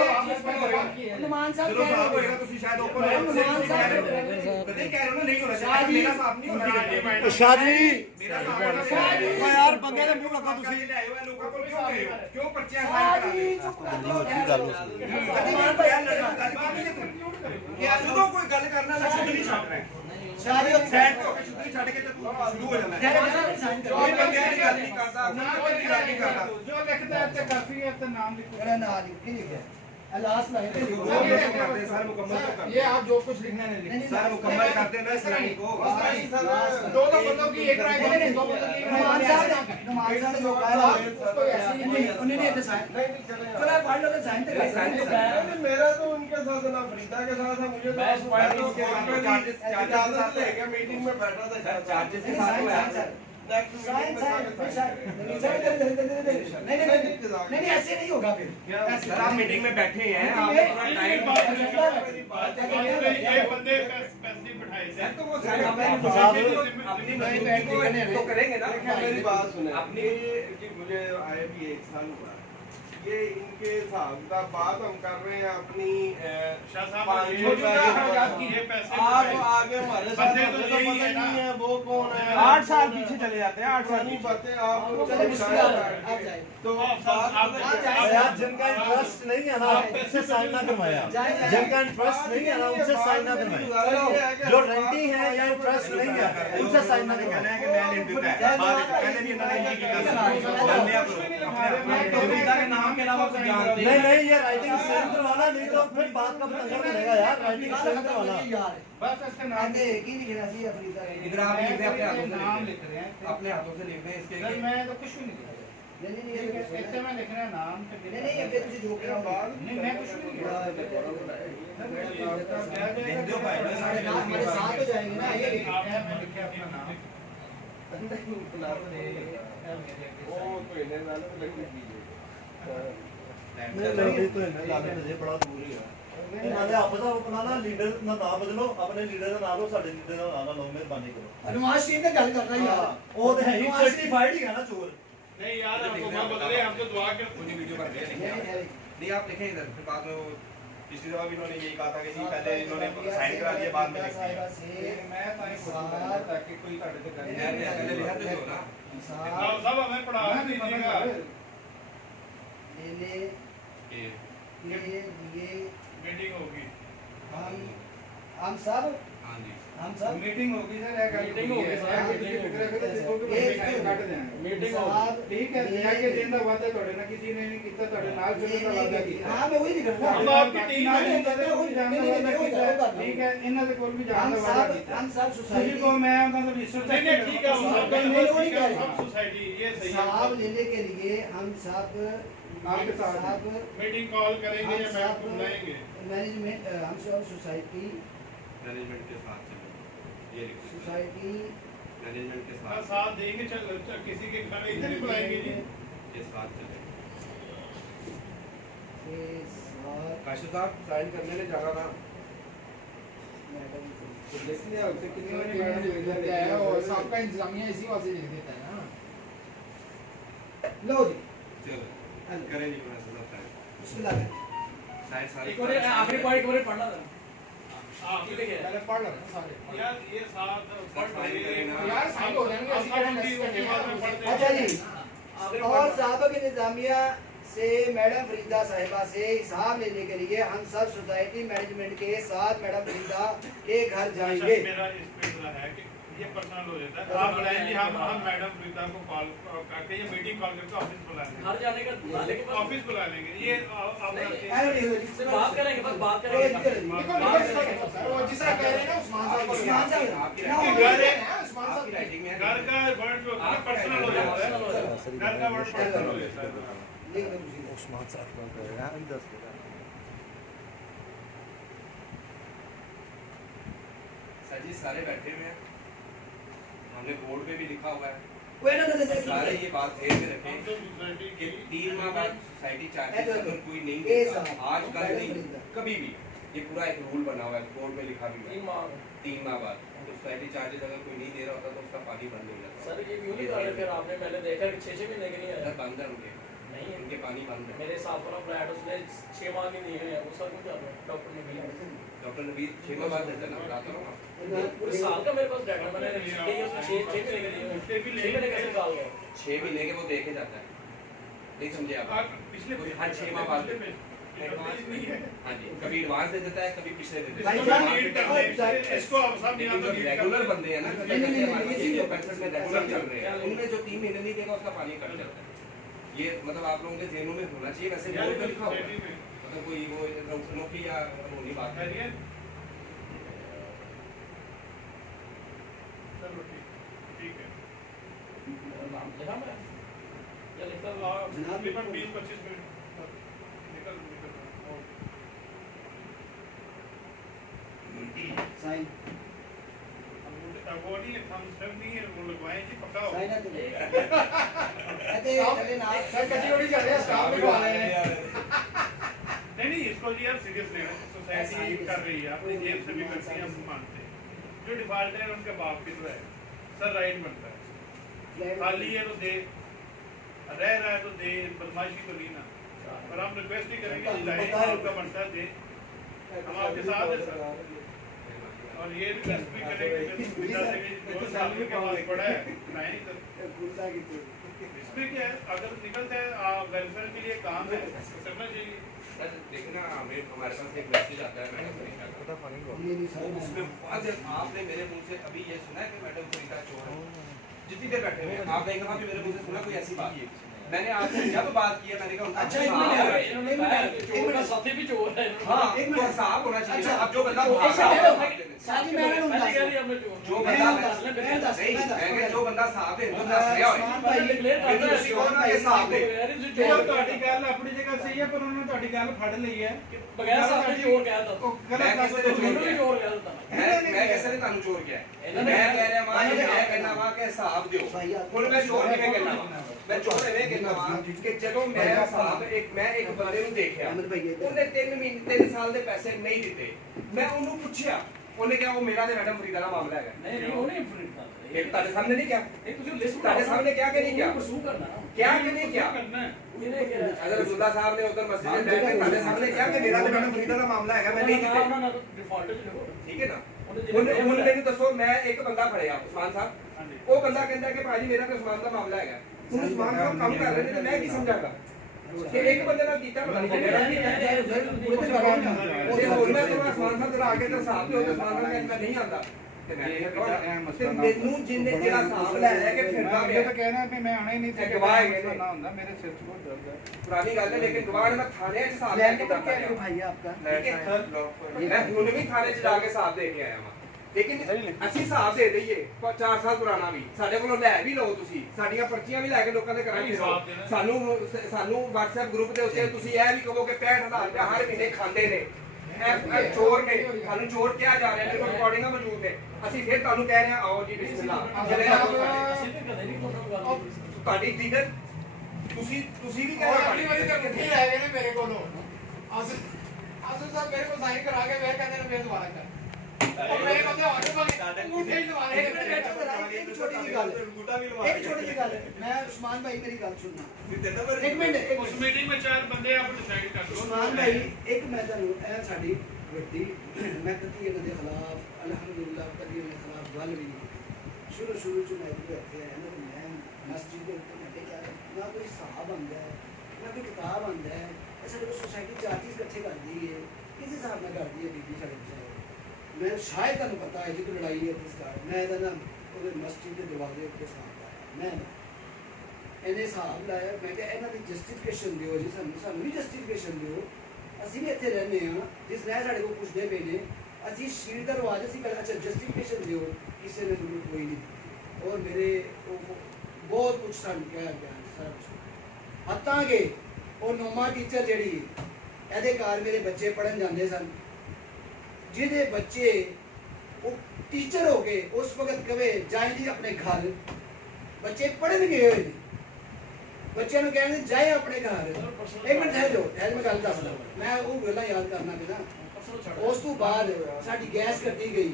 अनुमान साहब ਜਦੋਂ ਸਾਹਬ ਹੋਏਗਾ ਤੁਸੀਂ ਸ਼ਾਇਦ ਓਪਨ ਕਦੇ ਕਹਿ ਰਹੇ ਹੋ ਨਾ ਨਹੀਂ ਹੋਣਾ ਚਾਹੀਦਾ ਮੇਰਾ ਸਾਹਬ ਨਹੀਂ ਹੋਣਾ ਚਾਹੀਦਾ ਸ਼ਾਦੀ ਮੇਰਾ ਸਾਹਬ ਓ ਯਾਰ ਬੰਦੇ ਦੇ ਮੂੰਹ ਲੱਗਾ ਤੁਸੀਂ ਲੈ ਆਇਓ ਇਹ ਲੋਕਾਂ ਕੋਲ ਕਿਉਂ ਗਏ ਹੋ ਕਿਉਂ ਪਰਚੀਆਂ ਸਾਈਨ ਕਰਾ ਗੱਲ ਹੋ ਸਕਦੀ ਜਦੋਂ ਕੋਈ ਗੱਲ ਕਰਨਾ ਤਾਂ ਸ਼ੁੱਧ ਨਹੀਂ ਛੱਡ ਰਿਹਾ शादी ਸਾਈਡ ਤੋਂ ਸ਼ੁੱਧ ਨਹੀਂ ਛੱਡ ਕੇ ਤੇ ਤੂੰ ਸ਼ੁਰੂ ਹੋ ਜਾਂਦਾ ਕੋਈ ਬੰਦੇ ਦੀ ਗੱਲ ਨਹੀਂ ਕਰਦਾ ਕੋਈ ਦੀ ਗੱਲ ਨਹੀਂ ਕਰਦਾ जो लिखता है तो काफी है तो नाम लिखो मेरा नाम लिख लिखा लास्ट लाइन सर मुकम्मल तो कर ये आप जो कुछ लिखना है लिख सर मुकम्मल कर देना इस लाइन को दो बंदों की एक राय दो बंदों की अनुमान साहब जो कह रहा है उसको ऐसे ही उन्होंने ये साइन चलो पढ़ लो तो साइन तो कर मेरा तो उनके साथ ना फरीदा के साथ है मुझे चार्जेस लेके मीटिंग में बैठा था चार्जेस के साथ हुआ है नेक्स्ट साइन साइन फिर साइन नहीं ऐसे नहीं होगा फिर ऐसे सर आप मीटिंग में बैठे हैं आप नहीं, अपना नहीं, टाइम एक बंदे पैसे बिठाए थे तो वो अपनी मीटिंग तो करेंगे ना मेरी बात सुने अपनी कि मुझे आए भी 1 साल हुआ ये इनके हिसाब का बात हम कर रहे हैं अपनी शाह साहब, 500 ये रुपए की ये पैसे आप बिठाए। आगे हमारे साथ बंदे तो तो पता यही ही है ना। नहीं है वो कौन है 8 साल पीछे चले जाते हैं 8 साल पुरानी पीछे। बातें आप चलो बिस्मिल्लाह आप जाइए तो आप बात यार जिनका इंटरेस्ट नहीं है ना उनसे साइन ना करवाया जिनका इंटरेस्ट नहीं है ना उनसे साइन ना करवाया जो रेंटी है या इंटरेस्ट नहीं है उनसे साइन ना करवाया कि मैं नहीं देता है बाद पहले भी इन्होंने इनकी की नाम के अलावा कुछ जानते नहीं नहीं ये राइटिंग सेम करवाना नहीं तो फिर बात का पंगा मिलेगा यार राइटिंग सेम करवाना बस इसका नाम आगे एक ही लिखना चाहिए अफ्रीका के इधर आप लिख दें अपने हाथों से नाम लिख लिख रहे हैं दें अपने हाथों से लिख दें इसके सर मैं तो कुछ भी नहीं लिख रहा नहीं ठीक है एक तो मैं लिख रहा नाम तो नहीं अबे तुझे जो कह रहा हूं नहीं मैं कुछ भी नहीं लिख रहा लिख दो भाई हमारे साथ हो जाएंगे ना ये लिख मैं लिखा अपना नाम वो तो इन्हें नाले में लगी दीजिए नहीं तो इन्हें लाने में बड़ा दूर ही है नाले आपदा अपना ना लीडर ਦਾ ਨਾਮ ਬਦਲੋ ਆਪਣੇ ਲੀਡਰ ਦਾ ਨਾਮ ਲਓ ਸਾਡੇ ਲੀਡਰ ਦਾ ਨਾਮ ਨਾ ਲਓ ਮਿਹਰਬਾਨੀ ਕਰੋ अनुमान शीट में गल कर रहा है यार ਉਹ ਤੇ ਹੈ ਹੀ ਸਰਟੀਫਾਈਡ ਹੀ ਹੈ ਨਾ चोर नहीं यार हमको मैं बदले हम तो दुआ के मुझे वीडियो बन रही है नहीं, नहीं, नहीं आप लिखें इधर फिर बाद में वो पिछली दफा भी इन्होंने यही कहा था कि जी पहले इन्होंने साइन करा दिया बाद में लिख दिया मैं तो नहीं बोलूंगा ताकि कोई ਤੁਹਾਡੇ ਤੇ ਗੱਲ पहले लिखा तो दो ना साहब हमें पढ़ा दीजिएगा ले ले ये ये मीटिंग होगी हम सब हाँ जी मीटिंग होगी सर एक मीटिंग होगी सर, मीटिंग मीटिंग होगी ठीक है दुनिया के दिन ਦਾ ਵਾਅਦਾ ਤੁਹਾਡੇ ਨਾਲ ਕਿਸੇ ਨੇ ਨਹੀਂ ਕੀਤਾ ਤੁਹਾਡੇ ਨਾਲ ਚੱਲਣ ਦਾ ਵਾਅਦਾ ਕੀਤਾ हाँ मैं वही लिख रहा हम हूं आपकी टीम ਨਾਲ में ਜਾਣ ਦਾ ਵਾਅਦਾ ਕੀਤਾ ਠੀਕ ਹੈ ਇਹਨਾਂ ਦੇ ਕੋਲ ਵੀ ਜਾਣ ਦਾ ਵਾਅਦਾ ਕੀਤਾ हम सब ਤੁਸੀਂ सोसाइटी ਕੋ मैं ਉਹਨਾਂ ਦਾ ਰਜਿਸਟਰ नहीं नहीं ठीक है हम नहीं, वो नहीं कह रहे। सब सोसाइटी ये सही साहब है लेने के लिए हम सब आपके साथ सब मीटिंग कॉल करेंगे या हम मैं सब बुलाएंगे मैनेजमेंट हम सब सोसाइटी मैनेजमेंट के साथ चलें ये लिखो सोसाइटी मैनेजमेंट के हाँ, साथ साथ देंगे चल किसी के घर इधर ही बुलाएंगे जी ये साथ चलें के साथ काशिफ साहब साइन करने में जाना था मैडम देखने आपसे कितनी बार क्या है और सबका इंतजामिया इसी वजह से लिख देता है ना लो जी चलो करें जी प्रोफेसर साहब बिस्मिल्लाह साइन सारे एक और आखिरी पॉइंट एक और पढ़ना था हाँ ठीक है पहले पढ़ लो ना सारे यार ये साथ पढ़ साइन रहे करें ना। यार साइन हो जाएंगे ऐसी हम कैसे उसके बाद में पढ़ते हैं। अच्छा जी आखिरी और पॉइंट साहब के निजामिया से मैडम फरीदा साहिबा से हिसाब लेने के लिए हम सब सोसाइटी मैनेजमेंट के साथ मैडम फरीदा के घर जाएंगे मेरा इस पे इतना है कि ये पर्सनल हो जाता है आप बुलाएंगे हम मैडम प्रीता को कॉल करके ये मीटिंग कॉल करके ऑफिस बुला लेंगे घर जाने का लेकिन बस ऑफिस बुला लेंगे ये आप सिर्फ बात करेंगे बस बात देखो, करेंगे देखो, सर वो जिस तरह कह रहे हैं ना उस्मान साहब को उस्मान साहब आपकी ना, राइटिंग वो घर घर है, उस्मान साहब आपकी राइटिंग में है घर का वर्ड जो होता है पर्सनल हो जाता है घर का वर्ड पर्सनल हो जाता है लिख दो मुझे। उस्मान साहब कौन करेगा अंदर से सर जी सारे बैठे हुए हैं हमने बोर्ड पे भी लिखा हुआ है कोई ना सारे ये बात ध्यान में रखें हम तो सोसाइटी कि की 3 माह बाद सोसाइटी चार्जेस ऐसे अगर कोई नहीं ये देता सब आज कल मैडम नहीं फरीदा। कभी भी ये पूरा एक रूल बना हुआ है बोर्ड में लिखा भी हुआ है 3 माह बाद तो सोसाइटी चार्जेस अगर कोई नहीं दे रहा होता तो उसका पानी बंद हो जाता सर ये क्यों नहीं कर रहे फिर आपने मैंने देखा कि 6 महीने के नहीं है आया बंद है उनके नहीं उनके पानी बंद है मेरे साथ वाला फ्लैट उसने 6 माह नहीं दिए हैं वो सर क्यों कर रहे हैं डॉक्टर ने भी डॉक्टर नवीद 6 माह बाद देता है ना बताता हूँ आपको। पूरे साल का मेरे पास डाटा मैंने रजिस्टर किया उसमें 6 महीने के लिए 6 महीने कैसे निकाल गए 6 महीने के वो देखे जाता है नहीं समझे आप पिछले कोई हर 6 माह बाद नहीं है हाँ जी कभी एडवांस दे देता है कभी पिछले दे देता भाई है साहब, नीट करते हैं इसको आप सब लेकिन जो रेगुलर बंदे हैं ना जैसे हमारे पास ये जो 65 में रेगुलर चल रहे हैं उनमें जो 3 महीने नहीं देगा उसका पानी कट जाता है ये मतलब आप लोगों के जेनों में होना चाहिए वैसे बोर्ड पे लिखा हुआ है मतलब कोई वो नौकरी या होनी बात है चलिए चलो ठीक है नाम लिखा मैं या लिखता तकरीबन 20-25 मिनट निकल साइन वो नहीं है, हम सब नहीं है, वो लगवाएं जी पक्का हो। साइना तो अते अते ना सर कैटेगरी चल रही है स्टाफ में आ रहे हैं नहीं इसको जी यार सीरियस लेना, सोसाइटी कर रही है अपनी जेब से भी करती है, हम मानते हैं। जो डिफॉल्ट है उनके बाप की तो है सर, राइट बनता है, खाली है तो दे, रह रहा है तो दे, बदमाशी तो नहीं ना। पर हम रिक्वेस्ट ही करेंगे कि लाइन आपका बनता है दे, हम आपके साथ हैं सर। और ये रिक्वेस्ट भी करेंगे कि सुविधा से कि 2 साल के बाद पड़ा है लाइन सर, इसमें क्या है अगर निकलता है वेलफेयर के लिए काम है तो करना चाहिए। सर देखना हमारे पास एक मैसेज आता है मैडम सुनीता का, उसमें बहुत आपने मेरे मुंह से अभी ये सुना है कि मैडम सुनीता चोर है, जितनी देर बैठे हुए आपने एक दफा भी मेरे मुंह से सुना कोई ऐसी बात है? मैंने आपसे जब बात की है मैंने कहा अच्छा चोर का साथी भी चोर है। हाँ एक तो हिसाब होना चाहिए। अच्छा, अब जो बंदा साजी मैं ना जो बंदा नहीं जो बंदा साहब है तो दस गया है ये साहब है ਚੋਰ ਤੁਹਾਡੀ ਗੱਲ ਆਪਣੀ ਜਗ੍ਹਾ ਸਹੀ ਹੈ, ਪਰ ਉਹਨਾਂ ਤੁਹਾਡੀ ਗੱਲ ਫੜ ਲਈ ਹੈ ਬਗੈਰ ਸਾਥੀ ਚੋਰ ਕਹਿ ਦਿੱਤਾ, ਉਹ ਗਲਤ ਦੱਸਦੇ ਮੈਨੂੰ ਵੀ ਚੋਰ ਕਹਿ ਦਿੱਤਾ। मैं कैसे ने तानु चोर किया है? मैं कह रहा मां मैं कहना वा के हिसाब दियो हुन मैं चोर नहीं कहना वा, मैं चोर एवे कहना वा कि जदों मैं हिसाब मैं एक बंदे नु देखया ਉਹਨੇ 3 ਮਹੀਨੇ 3 ਸਾਲ ਦੇ ਪੈਸੇ ਨਹੀਂ ਦਿੱਤੇ, ਮੈਂ ਉਹਨੂੰ ਪੁੱਛਿਆ ਉਹਨੇ ਕਿਹਾ ਉਹ ਮੇਰਾ ਤੇ ਮੈਡਮ ਫਰੀਦਾ ਦਾ ਮਾਮਲਾ ਹੈਗਾ। ਨਹੀਂ ਉਹ ਨਹੀਂ ਫਰੀਦਾ, ਇਹ ਤੁਹਾਡੇ ਸਾਹਮਣੇ ਨਹੀਂ ਕਿਹਾ, ਇਹ ਤੁਸੀਂ ਲਿਸਟ ਤੁਹਾਡੇ ਸਾਹਮਣੇ ਕਿਹਾ ਕਿ ਨਹੀਂ ਕਿਹਾ, ਪਰਸੂ ਕਰਨਾ ਕਿਹਾ कि नहीं किया? ਇਹਨੇ ਕਿਹਾ अगर रसूलुल्लाह साहब ने उधर मस्जिद में बैठ के ਤੁਹਾਡੇ ਸਾਹਮਣੇ ਕਿਹਾ ਕਿ ਮੇਰਾ ਤੇ ਮੈਡਮ ਫਰੀਦਾ ਦਾ ਮਾਮਲਾ ਹੈਗਾ ਮੈਂ ਨਹੀਂ ਦਿੱਤੇ, ਡਿਫਾਲਟ ਚ ਲਗੋ ਠੀਕ ਹੈ ਨਾ? ਹੁਣ ਮੈਨੂੰ ਦੱਸੋ ਮੈਂ ਇੱਕ ਬੰਦਾ ਫੜਿਆ ਉਸਮਾਨ ਸਾਹਿਬ, ਉਹ ਬੰਦਾ ਕਹਿੰਦਾ ਕਿ ਭਾਜੀ ਮੇਰਾ ਤੇ ਉਸਮਾਨ ਦਾ ਮਾਮਲਾ ਹੈਗਾ, ਹੁਣ ਉਸਮਾਨ ਸਾਹਿਬ ਕੰਮ ਕਰ ਰਹੇ ਨੇ ਤੇ ਮੈਂ ਕੀ ਸਮਝਾਂਗਾ ਕਿ ਇੱਕ ਬੰਦੇ ਨਾਲ ਕੀਤਾ ਪਤਾ ਨਹੀਂ ਮੇਰਾ ਨਹੀਂ ਹੈ ਜੇ ਹੁਣ ਮੈਂ ਤੁਹਾਨੂੰ ਉਸਮਾਨ ਸਾਹਿਬ ਦੇ ਆ ਕੇ ਤੇ ਸਾਹਬ ਤੇ ਉਹ ਉਸਮਾਨ ਸਾਹਿਬ ਕਹਿੰਦਾ ਨਹੀਂ ਆਂਦਾ ਤੇ ਮੈਂ ਤੇ ਮੈਨੂੰ ਜਿੰਨੇ ਜਿਹੜਾ ਸਾਹਬ ਲੈ ਲੈ ਕੇ ਫਿਰਦਾ ਇਹ ਪਿਆ ਤਾਂ ਕਹਿਣਾ ਵੀ ਮੈਂ ਆਣਾ ਹੀ ਨਹੀਂ ਸੀ, ਗਵਾਹ ਹੈਗੇ ਨੇ। ਨਾ ਹੁੰਦਾ ਮੇਰੇ ਸਿਰ 'ਚ ਬਹੁਤ ਦਰਦ ਹੈ। ਪੁਰਾਣੀ ਗੱਲ ਹੈ ਲੇਕਿਨ ਗਵਾਹ ਨੇ ਮੈਂ ਥਾਣੇ 'ਚ ਸਾਹਬ ਲੈ ਕੇ लैपटॉप ਜਾਂਦਾ क्या है भाई आपका? ਠੀਕ ਹੈ ਸਰ ਮੈਂ ਹੁਣ ਵੀ ਥਾਣੇ 'ਚ ਜਾ ਕੇ ਸਾਹਬ ਦੇ ਕੇ ਆਇਆ ਵਾਂ, ਲੇਕਿਨ ਅਸੀਂ ਹਿਸਾਬ ਦੇ ਦਈਏ 4 ਸਾਲ ਪੁਰਾਣਾ ਵੀ ਸਾਡੇ ਕੋਲੋਂ ਲੈ ਵੀ ਲਓ, ਤੁਸੀਂ ਸਾਡੀਆਂ ਪਰਚੀਆਂ ਵੀ ਲੈ ਕੇ ਲੋਕਾਂ ਦੇ ਘਰਾਂ 'ਚ ਰਹੋ, ਸਾਨੂੰ WhatsApp ਗਰੁੱਪ ਦੇ ਉੱਤੇ ਤੁਸੀਂ ਇਹ ਵੀ ਕਹੋ ਕਿ 65000 ਰੁਪਏ ਹਰ ਮਹੀਨੇ ਖਾਂਦੇ ਨੇ, ਇਹ ਚੋਰ ਨੇ, ਸਾਨੂੰ ਚੋਰ ਕਿਹਾ ਜਾ ਰਿਹਾ, ਮੇਰੇ ਕੋਲ ਰਿਕਾਰਡਿੰਗਾਂ ਮੌਜੂਦ ਨੇ, ਅਸੀਂ ਫਿਰ ਤੁਹਾਨੂੰ ਕਹਿ ਰਹੇ ਹਾਂ ਆਓ ਜੀ ਬਿਸਮਿਲ੍ਲਾ ਤੁਹਾਡੀ ਦੀਦਰ ਤੁਸੀਂ ਵੀ ਕਹਿ ਅਗਲੀ ਵਾਰੀ ਤਾਂ ਰਹੇ ਕਿੱਥੇ ਲੈ ਗਏ ਨੇ ਮੇਰੇ ਕੋਲੋਂ ਆਸੂ ਸਾਹਿਬ ਮੇਰੇ ਕੋਲ ਸਾਈਨ ਕਰਾ ਕੇ ਫਿਰ ਕਹਿੰਦੇ ਨੇ ਫੇਰ ਦੁਬਾਰਾ ਕਰ ਉਹ ਮੇਰੇ ਕੋਲ ਤੇ ਹੋਰ ਮੰਗੇ ਅੰਗੂਠੇ ਹੀ ਦੁਬਾਰਾ एक छोटी सी गल मैं उस्मान भाई मेरी गल सुनना एक मिनट उस मीटिंग में 4 बंदे आप डिसाइड कर लो। उस्मान भाई एक मैं ਤੁਹਾਨੂੰ ਇਹ ਸਾਡੀ ਵੱਡੀ ਮੈਂ ਕਦੀ ਇਹਨਾਂ ਦੇ ਖਿਲਾਫ ਅਲਹਮਦੁਲਿल्लाह ਕਦੀ ਇਹਨਾਂ ਦੇ ਖਿਲਾਫ ਗੱਲ ਵੀ ਨਹੀਂ ਸ਼ੁਰੂ ਚ ਮੈਂ ਵੀ ਇੱਥੇ ਆਇਆ ਨਾ ਮੈਂ ਮਸਜਿਦ ਦੇ ਉੱਤੇ ਮੈਂ ਕਿਹਾ ਨਾ ਕੋਈ ਹਿਸਾਬ ਆਉਂਦਾ ਹੈ ਨਾ ਕੋਈ ਕਿਤਾਬ ਆਉਂਦਾ ਹੈ, ਸਾਡੇ ਕੋਲ ਸੋਸਾਇਟੀ ਚਾਰਜਿਸ ਇਕੱਠੇ ਕਰਦੀ ਹੈ, ਕਿਸ ਹਿਸਾਬ ਨਾਲ ਕਰਦੀ ਹੈ ਬੀਬੀ ਸਾਡੇ ਕੋਲ। मैं शायद ਤੁਹਾਨੂੰ ਪਤਾ ਹੈ ਜਦੋਂ ਲੜਾਈ ਹੈ ਇਸ ਕਾਰ ਮੈਂ ਇਹਦਾ ਨਾ ਉਹਦੇ ਮਸਜਿਦ ਦੇ ਦਰਵਾਜ਼ੇ ਉੱਤੇ ਹਿਸਾਬ ਲਾਇਆ, ਮੈਂ ਇਹਨੇ ਹਿਸਾਬ ਲਾਇਆ, ਮੈਂ ਕਿਹਾ ਇਹਨਾਂ ਦੀ ਜਸਟੀਫਿਕੇਸ਼ਨ ਦਿਓ ਜੀ, ਸਾਨੂੰ ਵੀ ਜਸਟੀਫਿਕੇਸ਼ਨ ਦਿਓ, ਅਸੀਂ ਵੀ ਇੱਥੇ ਰਹਿੰਦੇ ਹਾਂ, ਜਿਸ ਨੇ ਸਾਡੇ ਕੋਲ ਪੁੱਛਦੇ ਪਏ ਨੇ, ਅਸੀਂ ਸ਼ੀਟ ਦਾ ਰਿਵਾਜ ਅਸੀਂ ਪਹਿਲਾਂ ਅੱਛਾ ਜਸਟੀਫਿਕੇਸ਼ਨ ਦਿਓ, ਕਿਸੇ ਨੇ ਮੈਨੂੰ ਕੋਈ ਨਹੀਂ ਔਰ ਮੇਰੇ ਉਹ ਬਹੁਤ ਕੁਛ ਸਾਨੂੰ ਕਿਹਾ ਗਿਆ ਸਾਰਾ ਕੁਛ ਹੱਤਾਂ ਕਿ ਉਹ ਨੋਮਾ ਟੀਚਰ ਜਿਹੜੀ ਇਹਦੇ ਘਰ ਮੇਰੇ ਬੱਚੇ ਪੜ੍ਹਨ ਜਾਂਦੇ ਸਨ, ਜਿਹਦੇ ਬੱਚੇ ਉਹ ਟੀਚਰ ਹੋ ਕੇ ਉਸ ਵਕਤ ਕਵੇ ਜਾਏ ਜੀ ਆਪਣੇ ਘਰ, ਬੱਚੇ ਪੜ੍ਹਨ ਗਏ ਹੋਏ ਨੇ, ਬੱਚਿਆਂ ਨੂੰ ਕਹਿੰਦੇ ਜਾਏ ਆਪਣੇ ਘਰ। ਇੱਕ ਮਿੰਟ ਠਹਿਰ ਜਾਓ, ਮੈਂ ਗੱਲ ਦੱਸ ਦਵਾਂ, ਮੈਂ ਉਹ ਗੱਲਾਂ ਯਾਦ ਕਰਨਾ ਪੈਣਾ। ਉਸ ਤੋਂ ਬਾਅਦ ਸਾਡੀ ਗੈਸ ਕੱਟੀ ਗਈ,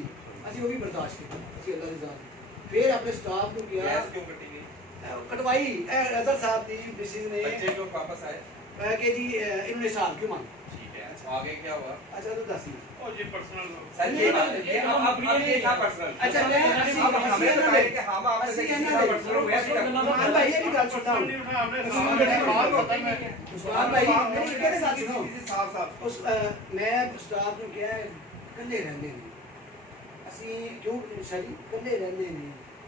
ਅਸੀਂ ਉਹ ਵੀ ਬਰਦਾਸ਼ਤ ਕੀਤੀ, ਅਸੀਂ ਅੱਲਾ ਦੀ ਜ਼ਾਤ। ਫਿਰ ਆਪਣੇ ਸਟਾਫ ਨੂੰ ਕਿਹਾ गैस क्यों कटी गई? कटवाई अजहर साहब की मिसिज ने बच्चे जो वापस आए कि जी इन्होंने हिसाब क्यों मांगा। ठीक है, आगे क्या हुआ? अच्छा तो दस और ये पर्सनल सर ये बात ये अब ये था पर्सनल। अच्छा मैं अब हमें बताइए कि हम आपसे ਅਸੀਂ किसी ਇਹਨਾਂ का ਦੇ पर्सनल हुआ है उस्मान भाई ये भी गल सुनता हूं, नहीं उठा हमने उस्मान भाई मेरी कहते साथी सुनो, साफ साफ उस मैं स्टाफ ਨੂੰ ਕਿਹਾ ਇਕੱਲੇ ਰਹਿੰਦੇ ਨੇ ਅਸੀਂ, ਕਿਉਂ ਸ਼ਰੀ ਇਕੱਲੇ ਰਹਿੰਦੇ ਨੇ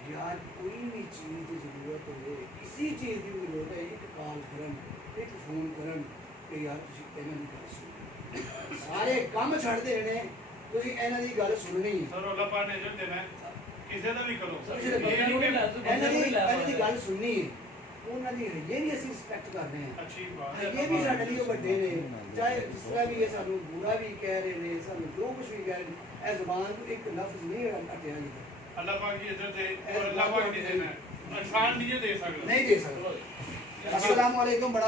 ਯਾਰ, ਕੋਈ ਵੀ ਚੀਜ਼ ਦੀ ਜ਼ਰੂਰਤ ਹੋਵੇ, ਕਿਸੇ ਚੀਜ਼ ਦੀ ਵੀ ਲੋੜ ਹੈ, ਇੱਕ ਕਾਲ ਕਰਨ, ਇੱਕ ਫੋਨ ਕਰਨ ਕਿ ਯਾਰ ਤੁਸੀਂ ਇਹਨਾਂ ਦੀ ਗੱਲ ਸੁਣੋ, ਸਾਰੇ ਕੰਮ ਛੱਡਦੇ ਨੇ, ਤੁਸੀਂ ਇਹਨਾਂ ਦੀ ਗੱਲ ਸੁਣਨੀ ਹੈ, सर रोला पाने जो देना किसी का भी करो ਇਹਨਾਂ ਦੀ ਗੱਲ ਸੁਣਨੀ ਹੈ, ਉਹਨਾਂ ਦੀ ਹਜੇ ਵੀ ਅਸੀਂ ਰਿਸਪੈਕਟ ਕਰ ਰਹੇ ਹਾਂ, अच्छी बात है। ਇਹ ਵੀ ਸਾਡੇ ਲਈ ਵੱਡੇ ਨੇ, ਚਾਹੇ ਜਿਸ ਤਰ੍ਹਾਂ ਵੀ ਇਹ ਸਾਨੂੰ ਬੁਰਾ ਵੀ ਕਹਿ ਰਹੇ ਨੇ, ਸਾਨੂੰ ਜੋ ਕੁਝ ਵੀ ਕਹਿ ਰਹੇ ਨੇ, ਇਹ ਜ਼ੁਬਾਨ ਤੋਂ ਇੱਕ ਲਫ਼ਜ਼ ਨਹੀਂ ਹਟਿਆ ਜੀ, अल्लाह पाक की इज्जत दे और अल्लाह पाक नहीं देना है, इंसान नहीं दे सकता, नहीं दे सकते। अस्सलाम वालेकुम। बड़ा